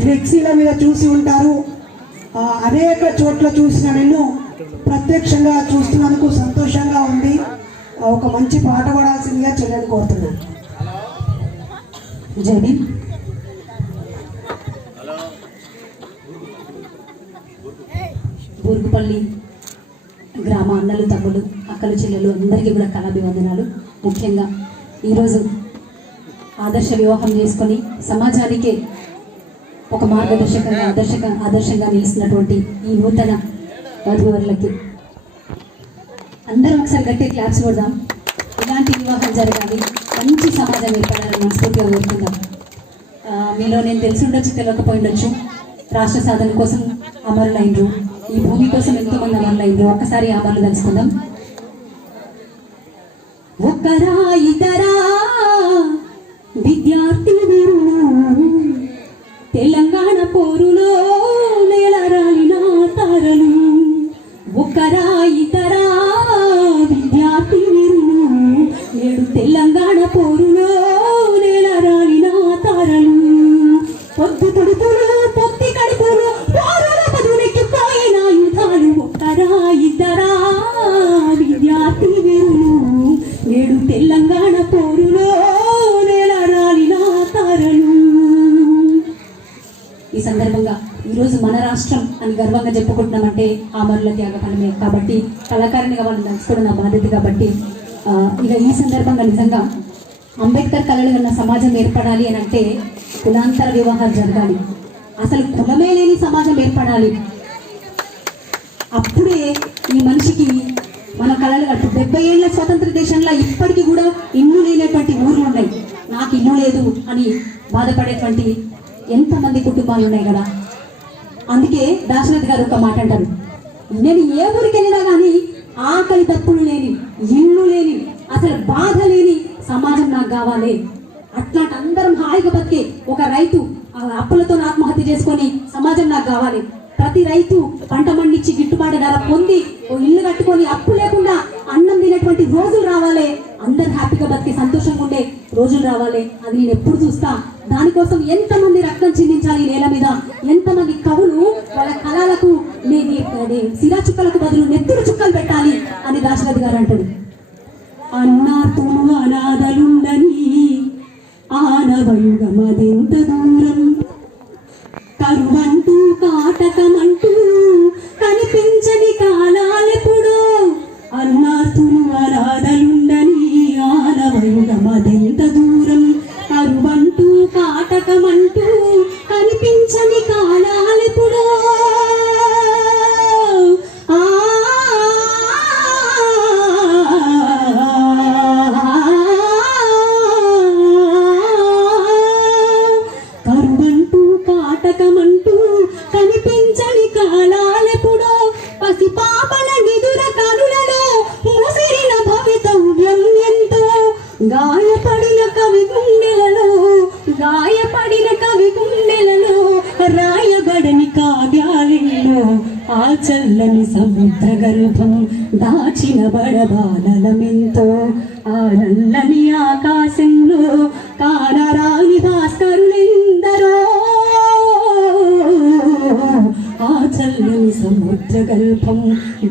ఫ్లెక్సీల మీద చూసి ఉంటారు. అనేక చోట్ల చూసిన నిన్ను ప్రత్యక్షంగా చూస్తున్నందుకు సంతోషంగా ఉంది. ఒక మంచి పాట పాడాల్సిందిగా చెల్లెని కోరుతున్నాను. జడి బూరుగుపల్లి గ్రామ అన్నలు, తమ్ములు, అక్కలు, చెల్లెలు అందరికీ కూడా కళాభివందనాలు. ముఖ్యంగా ఈరోజు ఆదర్శ వివాహం చేసుకొని సమాజానికే ఒక మార్గదర్శకంగా ఆదర్శంగా నిలుస్తున్నటువంటి ఈ నూతన వధువరులకి అందరూ ఒకసారి గట్టి క్లాప్స్ కొడదాం. ఇలాంటి వివాహం జరగాలి, మంచి సమాజం ఏర్పడాలని మనస్ఫూర్తిగా కోరుకుందాం. మీలో నేను తెలిసి ఉండొచ్చు, తెలియకపోయిండొచ్చు, రాష్ట్ర సాధన కోసం అమరులైనరు, ఈ భూమి కోసం ఎంతో మంది అమరులైనరు. ఒక్కసారి అమరులు తెలుసుకుందాం. ఒక్కరా ఇతరా విద్యార్థి తెలంగాణ పోరులో నేలరాలిన తారలు. ఒక్కరా ఇతరా విద్యార్థి నేడు తెలంగాణ పోరులో నేలరాలిన తారలు. పొద్దు తొడుపులు పొత్తి కడుపులు పోరుల పదునికి పోయిన యుద్ధాలు. ఒక్కరా ఇతరా విద్యార్థి నేడు తెలంగాణ పోరులో నేలరాలిన తారలు. ఈ సందర్భంగా ఈరోజు మన రాష్ట్రం అని గర్వంగా చెప్పుకుంటున్నామంటే అమరుల త్యాగ ఫలమే. కాబట్టి కళాకారునిగా వాళ్ళు తెలుసుకోవడం నా బాధ్యత. కాబట్టి ఇక ఈ సందర్భంగా నిజంగా అంబేద్కర్ కళలు ఉన్న సమాజం ఏర్పడాలి అని అంటే కులాంతర వివాహాలు జరగాలి. అసలు కులమే లేని సమాజం ఏర్పడాలి. అప్పుడే ఈ మనిషికి మన కళలు కట్టు 70 ఏళ్ల స్వతంత్ర దేశంలో ఇప్పటికీ కూడా ఇల్లు లేనటువంటి ఊర్లు ఉన్నాయి. నాకు ఇల్లు లేదు అని బాధపడేటువంటి ఎంతమంది కుటుంబాలు ఉన్నాయి కదా. అందుకే దాశరథ్ గారు ఒక మాట అంటారు, నేను ఏ ఊరికి వెళ్ళినా కానీ ఆకలి తప్పులు లేని, ఇల్లు లేని, అసలు బాధ లేని సమాజం నాకు కావాలి. అట్లాంటి అందరం హాయిగా బతికే ఒక రైతు అప్పులతో ఆత్మహత్య చేసుకొని సమాజం నాకు కావాలి. ప్రతి రైతు పంట పండించి గిట్టుబాటు ధర పొంది ఓ ఇల్లు కట్టుకొని అప్పు లేకుండా అన్నం తినేటువంటి రోజులు రావాలి. అందరు హ్యాపీగా బతికి సంతోషంగా ఉండే రోజులు రావాలి. అది నేను ఎప్పుడు చూస్తా. దానికోసం ఎంతమంది రక్తం చిందించాలి నేల మీద, ఎంతమంది కవులు వాళ్ళ కళలకు సిరా చుక్కలకు బదులు నెత్తురు చుక్కలు పెట్టాలి అని దాశరథి గారు అంటాడు. అన్నాతులు అనాథలుండని ఆనవయుగమదెంత దూరం, కరువంటూ కాటకమంటూ కనిపించని కాలాలెప్పుడో, అన్నాతులు అనాథలుండని ఆనవయుగమదెంత దూరం, కరువంటూ కాటకమంటూ కనిపించని కాలాలెప్పుడో. కరువంటూ కాటకమంటూ కనిపించని కాలాలెప్పుడో, పసిపాపల నిదుర కనులలో ముసిరిన భవితవ్యం ఎంతో, గాయపడిన కవి గుండెలలో రాయబడని కావ్యాలెన్నో, ఆ చల్లని సముద్ర గర్భం దాచిన బడబానలమెంతో, ఆ నల్లని ఆకాశంలో కానరాని భాస్కరులెందరో, ఆ చల్లని సముద్ర గర్భం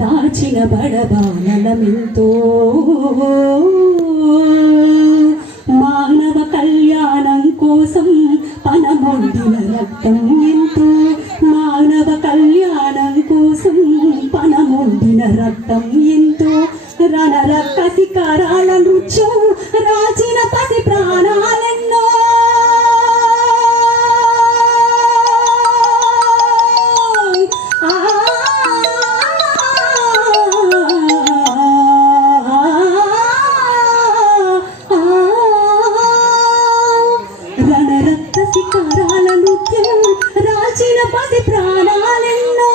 దాచిన బడబానలమెంతో. మానవ కళ్యాణం కోసం పనమొండిన రక్తం ఎంతో, మానవ కళ్యాణం కోసం పనమొండిన రక్తం ఎంతో, రణరక్క శిఖరాల నృత్యం రాచిన పసి ప్రాణాలెన్నో. రణరక్త శిఖరాల నృత్యం రాచిన పసి ప్రాణాలెన్నో,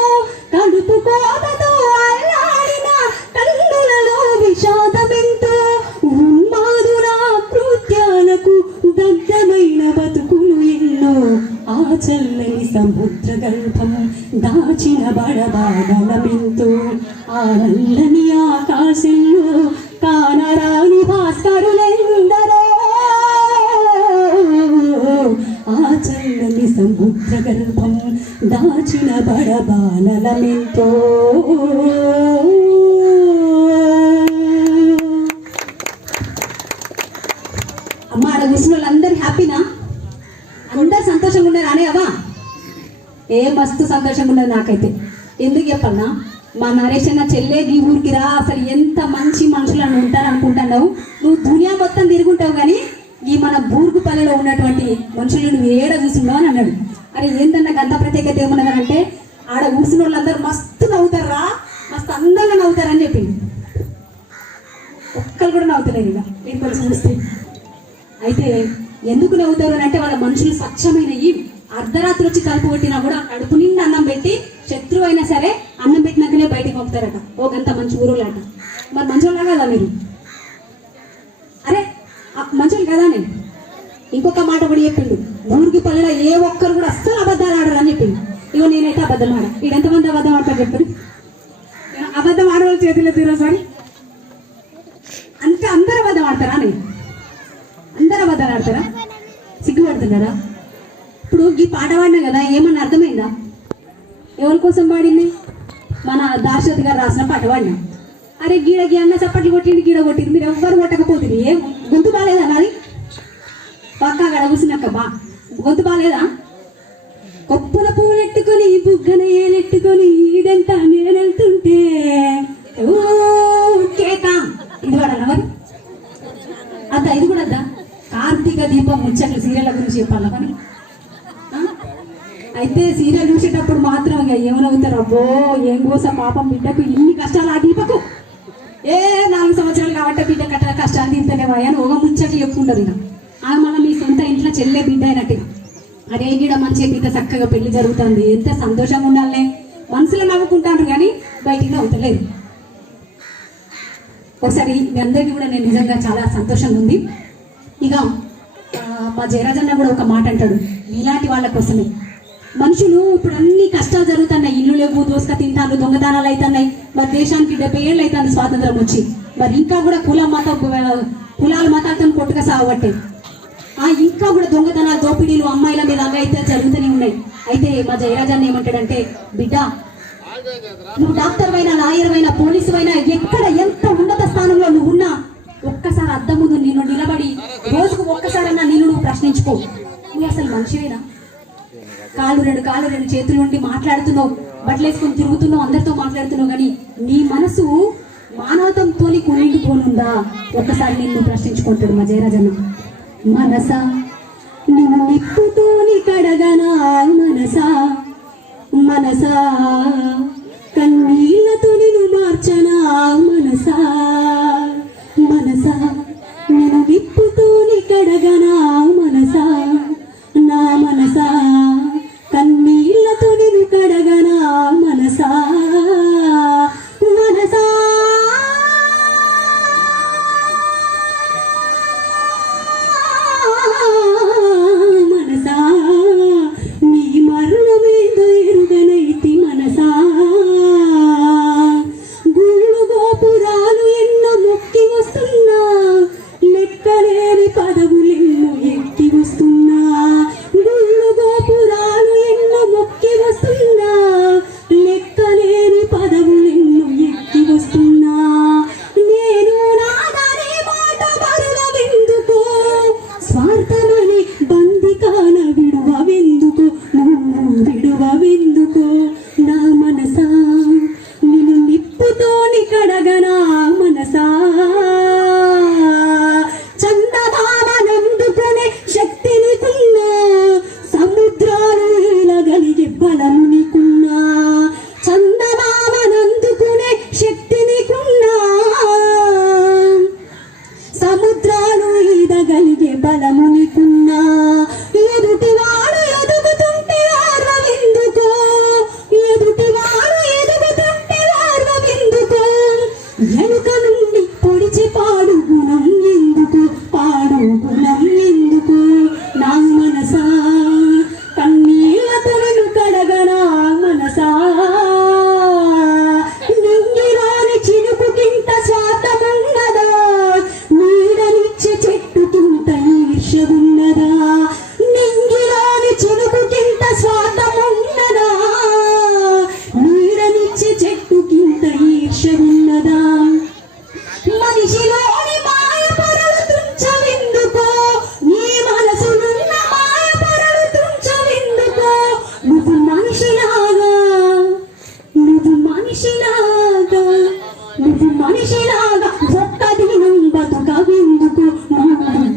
కడుపు కోతతో అల్లాడిన కన్నులలో విషాదమెంతో, ఉన్మాదుల కృత్యాలకు దగ్ధమైన బతుకులు ఎన్నో, ఆ చల్లని సముద్ర గర్భం దాచిన బడబానలమెంతో, ఆ నల్లని ఆకాశంలో కానరాని భాస్కరులెందరో, ఆ చల్లని సముద్ర గర్భం దాచిన బడబానలమెంతో. అమ్మ ఆడ కూర్చున్న వాళ్ళందరూ హ్యాపీనా? అందరు సంతోషంగా ఉన్నారు అనే అవా? ఏ మస్తు సంతోషంగా ఉన్నది నాకైతే. ఎందుకు చెప్పన్నా, మా నరేష్ అన్న చెల్లె ఈ ఊరికి రా, అసలు ఎంత మంచి మనుషులు అని ఉంటారు అనుకుంటున్నావు. నువ్వు దునియా మొత్తం తిరుగుంటావు కానీ ఈ మన బూర్గుపల్లిలో ఉన్నటువంటి మనుషులు నువ్వు ఏడ చూసిండవు అని అన్నాడు. అరే ఏందన్నా గంత ప్రత్యేకత ఏమన్నదంటే, ఆడ కూర్చున్న వాళ్ళందరూ మస్తు నవ్వుతారా, మస్తు అందంగా నవ్వుతారని చెప్పింది. ఒక్కరు కూడా నవ్వుతలేదు ఇక నేను కొంచెం చూస్తే. అయితే ఎందుకు నవ్వుతారు అని అంటే, వాళ్ళ మనుషులు స్వచ్ఛమైనవి. అర్ధరాత్రి వచ్చి కలుపు కొట్టినా కూడా కడుపు నిండా అన్నం పెట్టి, శత్రువు అయినా సరే అన్నం పెట్టినాకనే బయటకు పంపుతారట. ఓ గంత మంచి ఊరులాట. మరి మంచోళ్ళ కదా మీరు? అరే మంచోళ్ళు కదా. నేను ఇంకొక మాట కూడా చెప్పిండు, ఊరికి పల్లెలో ఏ ఒక్కరు కూడా అస్సలు అబద్ధాలు ఆడరు అని చెప్పిండు. ఇగో నేనైతే అబద్ధం ఆడ. ఇది ఎంతమంది అబద్ధం ఆడతారు చెప్పండి? అబద్ధం ఆడవాళ్ళ చేతిలో తీరోసారి అంటే అందరూ అబద్ధం ఆడతారా? నేను అందరూ అబద్ధాలు ఆడతారా? సిగ్గుపడుతున్నారా? ఇప్పుడు ఈ పాట పాడినా కదా, ఏమన్నా అర్థమైందా? ఎవరి కోసం పాడింది? మన దాశరథి గారు రాసిన పాట పాడినా. అరే గీడ అన్న చప్పట్లు కొట్టింది, గీడ కొట్టింది, మీరు ఎవ్వరు కొట్టకపోతుంది. ఏం గొంతు బాగాలేదా నాది? పక్క అక్కడ కూర్చున్నాక గొంతు బాగాలేదా? కొప్పుల పూలెట్టుకొని బుగ్గన ఏలెట్టుకొని ఇదంతా నేను వెళ్తుంటే కేక ఇది వాడాలా మరి? అద్దా ఇది కూడా అద్దా? ముచ్చట్లు సీరియల్ గురించి చెప్పాలా పని అయితే సీరియల్ చూసేటప్పుడు మాత్రం ఇక ఏమనవుతారు, అబ్బో ఏం కోసం పాపం బిడ్డకు ఇన్ని కష్టాలు ఆ దీపకు 4 సంవత్సరాలు కాబట్టి బిడ్డ కష్టాలు తీరుతానేవా అని ఒక ముచ్చట్లు చెప్పుకుంటారు. ఇక ఆమె మళ్ళీ మీ సొంత ఇంట్లో చెల్లె బిడ్డ అయినట్టుగా అరే గిడ మంచిగా ఇంత చక్కగా పెళ్లి జరుగుతుంది, ఎంత సంతోషంగా ఉండాలనే మనసులో నవ్వుకుంటారు కానీ బయటికి నవ్వుతలేదు. ఒకసారి మీ అందరికీ కూడా నేను నిజంగా చాలా సంతోషంగా ఉంది. ఇక మా జయరాజన్న కూడా ఒక మాట అంటాడు, ఇలాంటి వాళ్ళ కోసమే మనుషులు ఇప్పుడు అన్ని కష్టాలు జరుగుతున్నాయి, ఇల్లు లేవు, దోసుక తింటారు, దొంగతనాలు అవుతున్నాయి. మరి దేశానికి 70 ఏళ్ళు అవుతుంది స్వాతంత్రం వచ్చి, మరి ఇంకా కూడా కులాల మతాలతో కొట్టుక సాగబట్టే ఇంకా కూడా దొంగతనాలు, దోపిడీలు, అమ్మాయిల మీద అఘాయిత్యాలు జరుగుతూనే ఉన్నాయి. అయితే మా జయరాజన్న ఏమంటాడంటే, బిడ్డ నువ్వు డాక్టర్ అయినా, లాయర్ అయినా, పోలీసు అయినా, ఎక్కడ ఎంత ఉన్నత స్థానంలో నువ్వు ఉన్నా ఒక్కసారి అద్దం ముందు నిన్ను నిలబడి రోజుకు ఒక్కసారన్నా నువ్వు ప్రశ్నించుకో, నువ్వు అసలు మనిషివేనా? రెండు చేతులు నుండి మాట్లాడుతున్నావు, బట్టలేసుకొని తిరుగుతున్నావు, అందరితో మాట్లాడుతున్నావు, కానీ నీ మనసు మానవతంతో కుళ్ళిండిపోనుందా? ఒక్కసారి నిన్ను ప్రశ్నించుకుంటాడు మా జయరాజన్న. మనసా నిన్ను నిప్పుతోని కడగనా, మనసా మనసా కన్నీళ్లతో నిన్ను మార్చనా, మనసా మనసా నిన్ను నిప్పుతోని కడగనా, మనసా నా మనసా కన్నీళ్లతో నిన్ను కడగనా, మనసా మనసా మనసా నీ మరణమేదో ఎరుగనైతి, మనసా గుళ్ళు గోపురాలు ఎన్నో మొక్కి వస్తున్నా, లెక్కలేని పదవులెన్నో ఎక్కి వస్తున్నా, గుళ్ళు గోపురాలు ఎన్నో మొక్కి వస్తున్నా, లెక్కలేని పదవులెన్నో ఎక్కి వస్తున్నా, నేను నాదనే మాట మరువెందుకో, స్వార్థమని బందికాన విడువెందుకో, నువ్వు విడువెందుకో, నా మనసా నిన్ను నిప్పుతోని కడగనా, మనసా చందమామనందుకునే శక్తి నీకున్నా, సముద్రాలు ఈలగలిగే బలము నీకున్నా, చందమామనందుకునే శక్తి నీకున్నా, సముద్రాలు ఈదగలిగే బలము నీకున్నా, ఎదుటివాడు ఎదుగుతుంటే వార్వెందుకో, ఎదుటివాడు ఎదుగుతుంటే వార్వెందుకో, ఎనుక నుండి పొడిచి పాడు గుణం ఎందుకు, పాడు గుణం ఎందుకు, నా మనసా కన్నీళ్లతో నిన్ను కడగనా, మనసా నింగిలోని చినుకుకింత శాతమున్నదా, నీడనిచ్చే చెట్టుకింత ఈర్ష్యమున్నదా, నింగిలోని చినుకుకింత స్వార్థమున్నదా, నీడనిచ్చే చెట్టుకింత ఈర్ష్యమున్నదా, మనిషిలోని మాయ పొరలు తుంచవెందుకో, నీ మనసులున్న మాయ పొరలు తుంచవెందుకో, నువ్వు మనిషిలాగా, నువ్వు మనిషిలాగా, నువ్వు మనిషిలాగా ఒక్క దినం బతుకవెందుకు,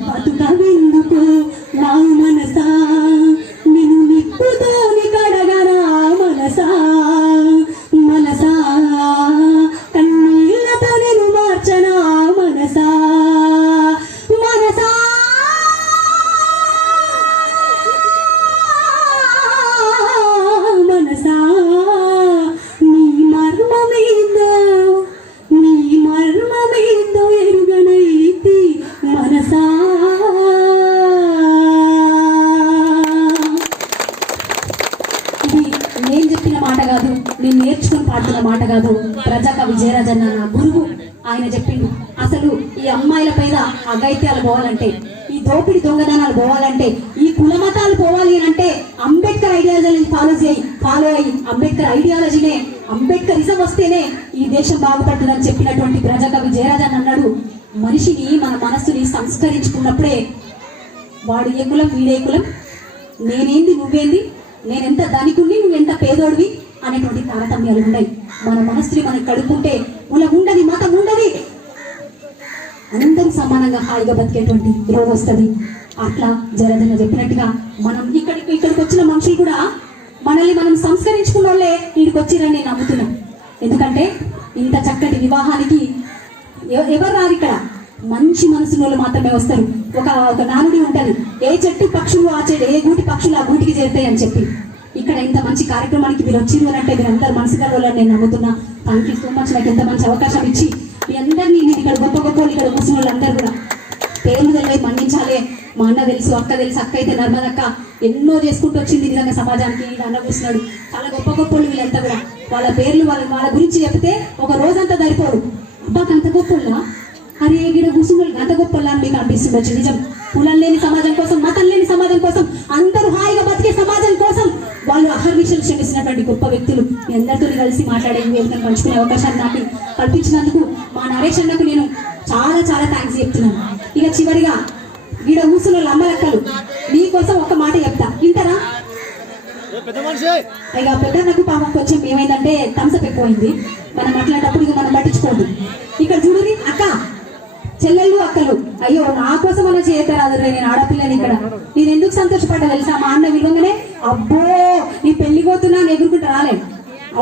బతుకవెందుకు, నా మనసా నిన్ను నిప్పుతోని కడగనా, మనసా మనసా కన్నీళ్లతో నిన్ను మార్చనా, మనసా మనసా మనసా నీ మర్మమేందో, నీ మర్మమేందో ఎరుగనైతి, మనసా. ఇది నేను చెప్పిన మాట కాదు, నేను నేర్చుకుని పాడుతున్న మాట కాదు, ప్రజాకవి జయరాజన్న నా గురువు ఆయన చెప్పిండు. అసలు ఈ అమ్మాయిల పైన అఘాయిత్యాలు పోవాలంటే, ఈ దోపిడి దొంగదనాలు పోవాలంటే, ఈ కులమతాలు పోవాలి అంటే అంబేద్కర్ ఐడియాలజీని ఫాలో అయ్యి అంబేద్కర్ ఐడియాలజీనే, అంబేద్కరిజం వస్తేనే ఈ దేశం బాగుపడుతుందని చెప్పినటువంటి ప్రజాకవి జయరాజన్ అన్నాడు. మనిషిని మన మనస్సుని సంస్కరించుకున్నప్పుడే వాడు ఏ కులం వీడే కులం, నేనేంది నువ్వేంది, నేనెంత ధనికుణ్ణి నువ్వెంత పేదోడివి అనేటువంటి తారతమ్యాలు ఉన్నాయి. మన మనస్సుని మనం కడుక్కుంటే కులం ఉండది, మతం ఉండది, అందరూ సమానంగా హాయిగా బతికేటువంటి రోజు వస్తుంది. అట్లా జరజన చెప్పినట్టుగా మనం ఇక్కడికి వచ్చిన మనుషులు కూడా మనల్ని మనం సంస్కరించుకున్న వాళ్ళే వీడికి వచ్చిరని నేను నమ్ముతున్నాం. ఎందుకంటే ఇంత చక్కటి వివాహానికి ఎవరు రారు ఇక్కడ, మంచి మనసుల వాళ్ళు మాత్రమే వస్తారు. ఒక నానుడి ఉంటది, ఏ చెట్టు పక్షులు ఆ చెట్టు, ఏ గూటి పక్షులు ఆ గూటికి చేరుతాయి అని చెప్పి. ఇక్కడ ఇంత మంచి కార్యక్రమానికి మీరు వచ్చిరు అని అంటే మీరందరూ మనసు కలవాలని నేను నమ్ముతున్నా. థ్యాంక్ యూ సో మచ్, నాకు ఎంత మంచి అవకాశం ఇచ్చి మీ అందరినీ, మీరు ఇక్కడ గొప్ప గొప్ప వాళ్ళు ఇక్కడ కూర్చున్న వాళ్ళందరూ కూడా పేర్లు తెలివి మన్నించాలి. మా అన్న తెలుసు, అక్క తెలుసు, అక్క అయితే నర్మదక్క ఎన్నో చేసుకుంటూ వచ్చింది నిజంగా సమాజానికి. అన్న కూర్చున్నాడు, చాలా గొప్ప గొప్ప వాళ్ళు వీళ్ళంతా కూడా. వాళ్ళ పేర్లు వాళ్ళ గురించి చెప్తే ఒక రోజంతా సరిపోడు. అబ్బాకి అంత గొప్పలా, అరే గిడ కూర్చున్న అంత గొప్పలా అని మీకు అనిపిస్తుండొచ్చు. నిజం, కులం లేని సమాజం కోసం, మతం లేని సమాజం కోసం, అందరూ హాయిగా బతికే సమాజం కోసం వాళ్ళు అహర్నిశలు శ్రమిస్తున్నటువంటి గొప్ప వ్యక్తులు. మీ అందరితో కలిసి మాట్లాడే వేదికను పంచుకునే అవకాశాన్ని నాకు కల్పించినందుకు మా నరేష్ అన్నకు నేను చాలా చాలా థ్యాంక్స్ చెప్తున్నాను. ఇక చివరిగా గీడ కూర్చున్న అమ్మలక్కలు మీకోసం ఒక మాట చెప్తా, వింటారా? ఇక పెద్దన్నకు పాపం కొంచెం ఏమైందంటే థమ్స్అప్ ఎక్కువైంది. మనం మాట్లాడేటప్పుడు ఇక మనం పట్టించుకోండి. ఇక్కడ చూడండి అక్క, చెల్లెళ్ళు, అక్కలు, అయ్యో నా కోసం అలా చేయతారాదు, నేను ఆడపిల్లని ఇక్కడ. నేను ఎందుకు సంతోషపడ్డా తెలుసా? మా అన్న విలువగానే అబ్బో నీ పెళ్లి పోతున్నా ఎగురుకుంటూ రాలే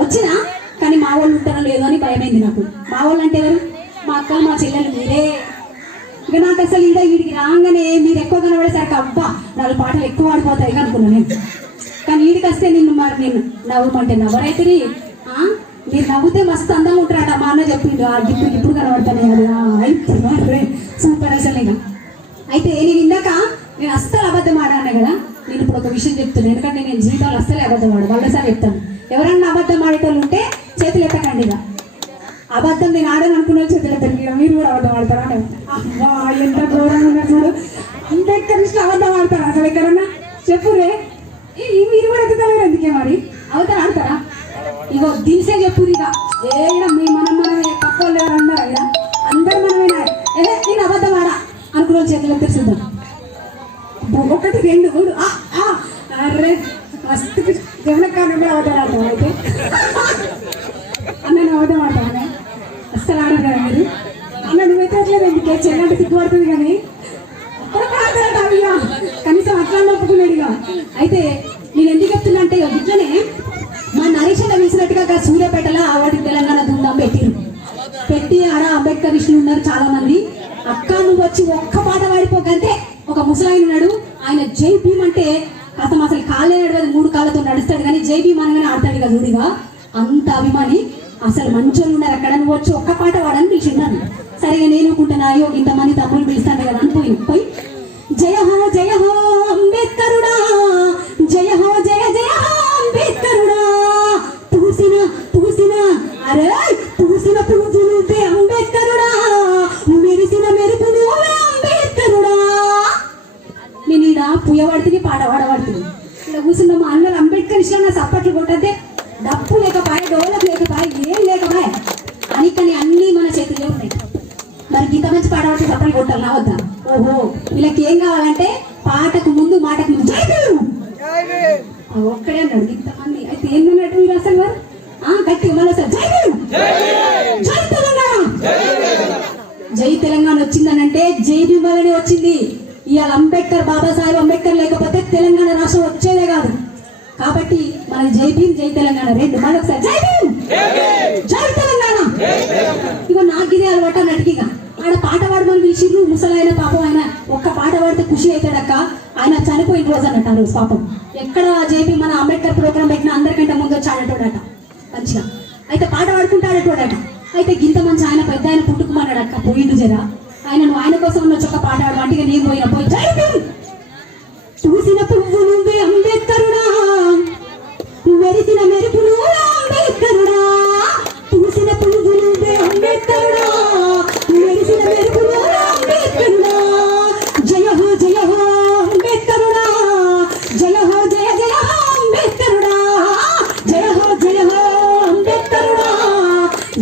వచ్చినా, కానీ మా వాళ్ళు ఉంటారో లేదో అని భయమైంది నాకు. మా వాళ్ళు అంటే ఎవరు? మా అక్కలు, మా చెల్లెలు, మీరే. ఇక నాకు అసలు ఇదే వీడికి రాగానే మీరు ఎక్కువ కనబడేసరికి అబ్బా 4 పాటలు ఎక్కువ ఆడిపోతాయి అనుకున్నాను నేను. కానీ వీడికి వస్తే నేను నవ్వమంటే నవ్వరైతే మీరు నవ్వుతే మస్తు అందంగా ఉంటారట మా అన్న చెప్పిండు. ఇప్పుడు కనబడతానే అది సూపర్ అసలు. అయితే నేను ఇందాక నేను అస్సలు అబద్ధం ఆడాను కదా. నేను ఇప్పుడు ఒక విషయం చెప్తున్నాను, ఎందుకంటే నేను జీవితాలు అస్సలే అబద్ధం ఆడు. వాళ్ళసారి చెప్తాను, ఎవరన్నా అబద్ధం ఆడేటోళ్ళు ఉంటే చేతులు ఎత్తకండి. ఇక అబద్ధం నేను ఆడని అనుకున్న చేతులు ఎత్తండి. మీరు కూడా అబద్ధం ఆడతారా? అబ్బా ఎంత ఘోరంగా ఉన్నారు చూడు. అంబేద్కర్ ఇష్టం అబద్ధం ఆడతారా అసలు ఎక్కడన్నా? చెప్పురే, మీరు కూడా ఎత్తుతారు ఎందుకే మరి? అవతల ఆడతారా? ఇగో దిల్సే చెప్పు. ఇక మనమే పక్క వాళ్ళు ఎవరు అన్నారు ఇక అందరూ మనమేనా? నేను అబద్ధం ఆడా అనుకున్న చేతులు ఎత్తుతుందాం. 1 2 3 అరే మస్తు జగనకారణం కూడా అబద్ధం ఆడతాం. అయితే అన్న నేను అబద్ధం ఆడతానే అస్సలు ఆడరు కదా మీరు. అన్న నువ్వైతే అట్లేదు ఎందుకే, చెల్లంటే సిగ్గుపడుతుంది కానీ ఆడతారట అయ్యా, కనీసం అట్లా ఒప్పుకున్నాడు. ఇక అయితే నేను ఎందుకు చెప్తున్నా అంటే ఇట్లనే మా నరేష్ అన్న వేసినట్టుగా సూర్యాపేటలో ఆవాడి తెలంగాణ ధూమ్ధాం పెట్టి ఆడ అంబేద్కర్ ఇష్లు ఉన్నారు చాలా మంది. అక్క నువ్వు వచ్చి ఒక్క పాట పాడిపోకంటే ఒక ముసలాయన ఉన్నాడు, ఆయన జై భీమ్ అంటే అతను అసలు కాళ్ళే నడవదు, 3 కాళ్ళతో నడుస్తాడు, కానీ జై భీమ్ అనగానే ఆడతాడు కదా చూడిగా. అంత అభిమాని, అసలు మంచోళ్ళు ఉన్నారు అక్కడ, నువ్వు వచ్చి ఒక్క పాట పాడని పిలిచిన్నాను. సరిగా నేను అనుకుంటున్నా అయ్యో ఇంతమంది తమ్ముళ్ళు పిలుస్తాను కదా అని పోయి జయ హో అంబేద్కరుడా, జయ హో జయ జయ హో అంబేద్కరుడా, పూసిన అరే పూసిన పూజలు అంబేద్కరుడా, మెరిసిన మెరుపు అంబేద్కరుడా. నేను ఈడ పుయ్యబడుతుంది, పాట పాడబడుతుంది. ఇక్కడ కూర్చున్న మా అన్నలు అంబేద్కర్ ఇష్టం సప్పట్లు కొట్టద్దే, డప్పు లేకపాయ, డోలకు లేకపాయ, ఏం లేకపాయ అని. కానీ అన్నీ మన చేతుల్లో ఉన్నాయి. మరి ఇంత మంచి పాట పడితే సప్పట్లు కొట్టాలి నా వద్దా? ఓహో, వీళ్ళకి ఏం కావాలంటే పాటకు ముందు మాటకు ముందు జై భీమ్ ఒక్కడే అన్నాడు ఇంతమంది. అయితే ఏంటన్నట్టు మీరు అసలు వారు గట్టిగా మళ్ళీ సార్ జై భీమ్, జై తెలంగాణ. జై తెలంగాణ వచ్చిందనంటే జై భీమ్ వల్లనే వచ్చింది. ఇవాళ అంబేద్కర్, బాబాసాహెబ్ అంబేద్కర్ లేకపోతే తెలంగాణ రాష్ట్రం వచ్చేదే కాదు. కాబట్టి మన జై భీమ్, జై తెలంగాణ రెండు మరొకసారి జై భీమ్, జై తెలంగాణ. ఇగో నాకు ఇదే అలవాటు అన్నట్టుగా ఆడ పాట పాడమని పిలిచిర్రు. ముసలాయన పాపం, ఆయన ఒక్క పాట పాడితే ఖుషి అవుతాడక్క. ఆయన చనిపోయిన రోజు అన్నట్టు ఆ రోజు పాపం. ఎక్కడ జేపీ మన అంబేద్కర్ ప్రోగ్రాం పెట్టినా అందరికంటే ముందు వచ్చి ఆడేటోడట మంచిగా. అయితే పాట పాడుకుంటూ ఆడేటోడట. అయితే గింత మంచి ఆయన పెద్ద ఆయన పుట్టుకుమన్నాడక్క, పోయిండు జరా. ఆయన కోసం ఉన్న ఒక పాట ఆడమంటే నేను పోయి జై భీమ్. చూసిన పువ్వులు అంబేద్కరుడా, మెరిసిన మెరుపులు అంబేద్కరుడా, చూసిన పువ్వులు అంబేద్కరుడా, మెరిసిన మెరుపులు అంబేద్కరుడా, జయ హో అంబేద్కరుడా, జయ హో జయ జయ హో అంబేద్కరుడా, జయ హో అంబేద్కరుడా,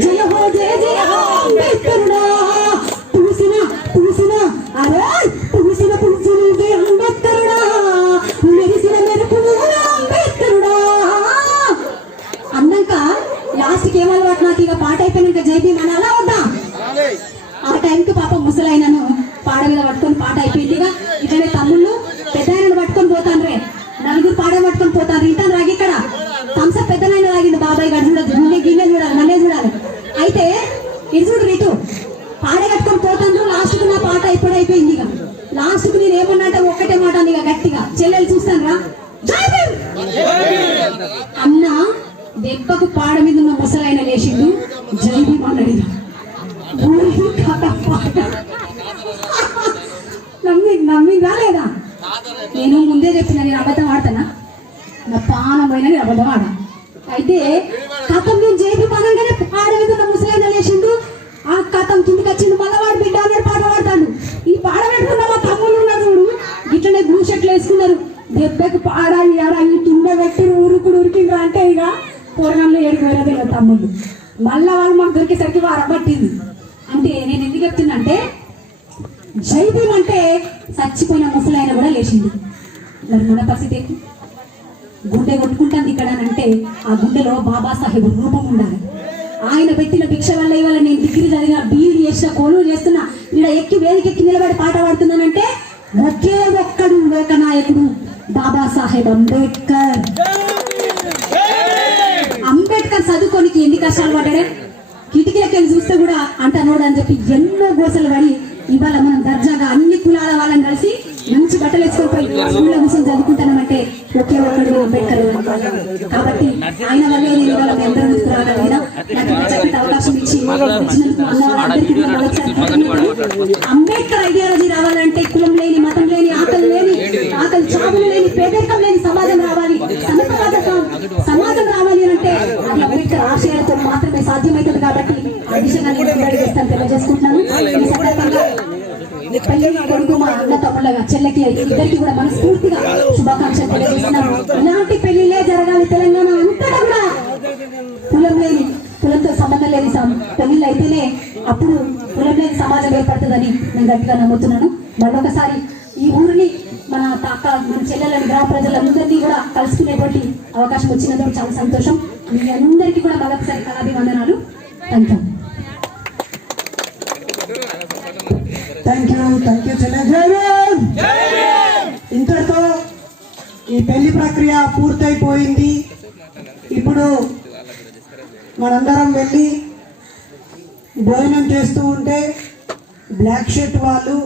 జయ హో జయ జయ హో అంబేద్కరుడా. పూసిన అరే పూసిన పువ్వులు అంబేద్కరుడా, మెరిసిన మెరుపులు అంబేద్కరుడా అన్నాక లాస్ట్కి ఏమలవాటు నాకు ఇక పాట అయిపోయినాక జై భీమ్ అని అలా వద్దా. ఆ టైంకి పాప ముసలైనను పాడ మీద పట్టుకొని పాట అయిపోయింది. ఇక ఇట్లనే తమ్ముళ్ళు పోతాను లాస్ట్కు నా పాట అయిపోయింది ఇక లాస్ట్కు నేను ఏమన్నా అంటే ఒక్కటే మాట అని ఇక గట్టిగా చెల్లెలు చూస్తాను రా జై భీమ్ అన్న దెబ్బకు పాడ మీద ఉన్న ముసలైన లేచిండు జై భీమ్ అన్నాడు ఇక. ఊరి కథ పాట నమ్మిందా లేదా? నేను ముందే చెప్పిన నేను అబద్ధం ఆడతానా? నా పానమైన నేను అబద్ధం ఆడ. అయితే కథం నేను జైబీ పనంగానే పాడ మీద ఉన్న ముసలైన లేచిండు. ఆ కథం కిందకి వచ్చిండు. మళ్ళా వాడు బిడ్డ అన్నాడు పాట పాడతాడు. ఈ పాడ పెట్టుకున్న మా తమ్ముళ్ళు ఉన్నారు చూడు ఇట్లనే బ్లూ షర్ట్లు వేసుకున్నారు. దెబ్బకి పాడాలి ఈ కింద పెట్టి ఉరికిండ్రా అంటే ఇక పూర్వంలో ఏడుకోలేదే తమ్ముళ్ళు. మళ్ళా వాళ్ళు మాకు దొరికేసరికి వారు అబ్బట్టింది. అంటే నేను ఎందుకు చెప్తున్నా అంటే జై భీమ్ అంటే చచ్చిపోయిన ముసలైన కూడా లేచింది. మరి మన పరిస్థితి ఏంటి? గుండె కొట్టుకుంటుంది ఇక్కడ అంటే ఆ గుండెలో బాబాసాహెబ్ రూపం ఉండాలి. ఆయన పెట్టిన భిక్ష వల్ల ఇవాళ నేను డిగ్రీ చదివిన బీఈడి చేసిన కోలు చేస్తున్నా ఇక్కడ ఎక్కి వేదికెక్కి నిలబడి పాట పాడుతున్నానంటే ఒకే ఒక్కడు లోకనాయకుడు బాబాసాహెబ్ అంబేద్కర్. అంబేద్కర్ చదువుకోనికి ఎన్ని కష్టాలు పడ్డాడే కిటికీలకి చూస్తే కూడా అంటనోడు అని చెప్పి ఎన్నో గోసలు పడి ఇవాళ మనం దర్జాగా అన్ని కులాల వాళ్ళని కలిసి మంచి బట్టలు వేసుకొని స్కూల్లో కూర్చొని చదువుకుంటానంటే ఒకే ఒక్కడు అంబేద్కర్. కాబట్టి ఆయన వల్లే నేను ఇవాళ మీ అందరూ ముందుకు రాగలిగినా నాకు చెప్పే అవకాశం ఇచ్చి అంబేద్కర్ ఐడియాలజీ రావాలంటే కులం లేని మతం లేని ఆకలి చావులు లేని పేదరికం లేని సమాజం రావాలి. సమతవాద సమాజం రావాలి అంటే అది అంబేద్కర్ ఆశయాలతో మాత్రమే సాధ్యమవుతుంది. కాబట్టి ఆ దిశగా నేను తెలియజేసుకుంటున్నాను. ఈ సందర్భంగా కొడుకు మా అన్న తమ్ముళ్ళగా చెల్లెకి ఇద్దరికి కూడా మనస్ఫూర్తిగా శుభాకాంక్షలు తెలియజేస్తున్నాను. ఇలాంటి పెళ్లిలే జరగాలి తెలంగాణ అంతటా కూడా. కులంతో సంబంధం లేని పెళ్లిళ్ళు అయితేనే అప్పుడు కులం లేని సమాజం ఏర్పడుతుందని నేను గట్టిగా నమ్ముతున్నాను. మరొకసారి ఈ ఊరిని మన చెల్లెలని గ్రామ ప్రజలందరినీ కూడా కలుసుకునేటువంటి అవకాశం వచ్చినందుకు చాలా సంతోషం. మీ అందరికీ కూడా మరొకసారి కళాభివందనాలు. థ్యాంక్ యూ చెల్లె. ఇంతటితో ఈ పెళ్లి ప్రక్రియ పూర్తయిపోయింది. ఇప్పుడు మనందరం వెళ్ళి భోజనం చేస్తూ ఉంటే బ్లాక్ షర్ట్ వాళ్ళు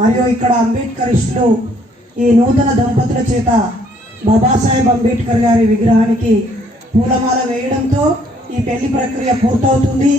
మరియు ఇక్కడ అంబేద్కరిస్టులు ఈ నూతన దంపతుల చేత బాబాసాహెబ్ అంబేద్కర్ గారి విగ్రహానికి పూలమాల వేయడంతో ఈ పెళ్లి ప్రక్రియ పూర్తవుతుంది.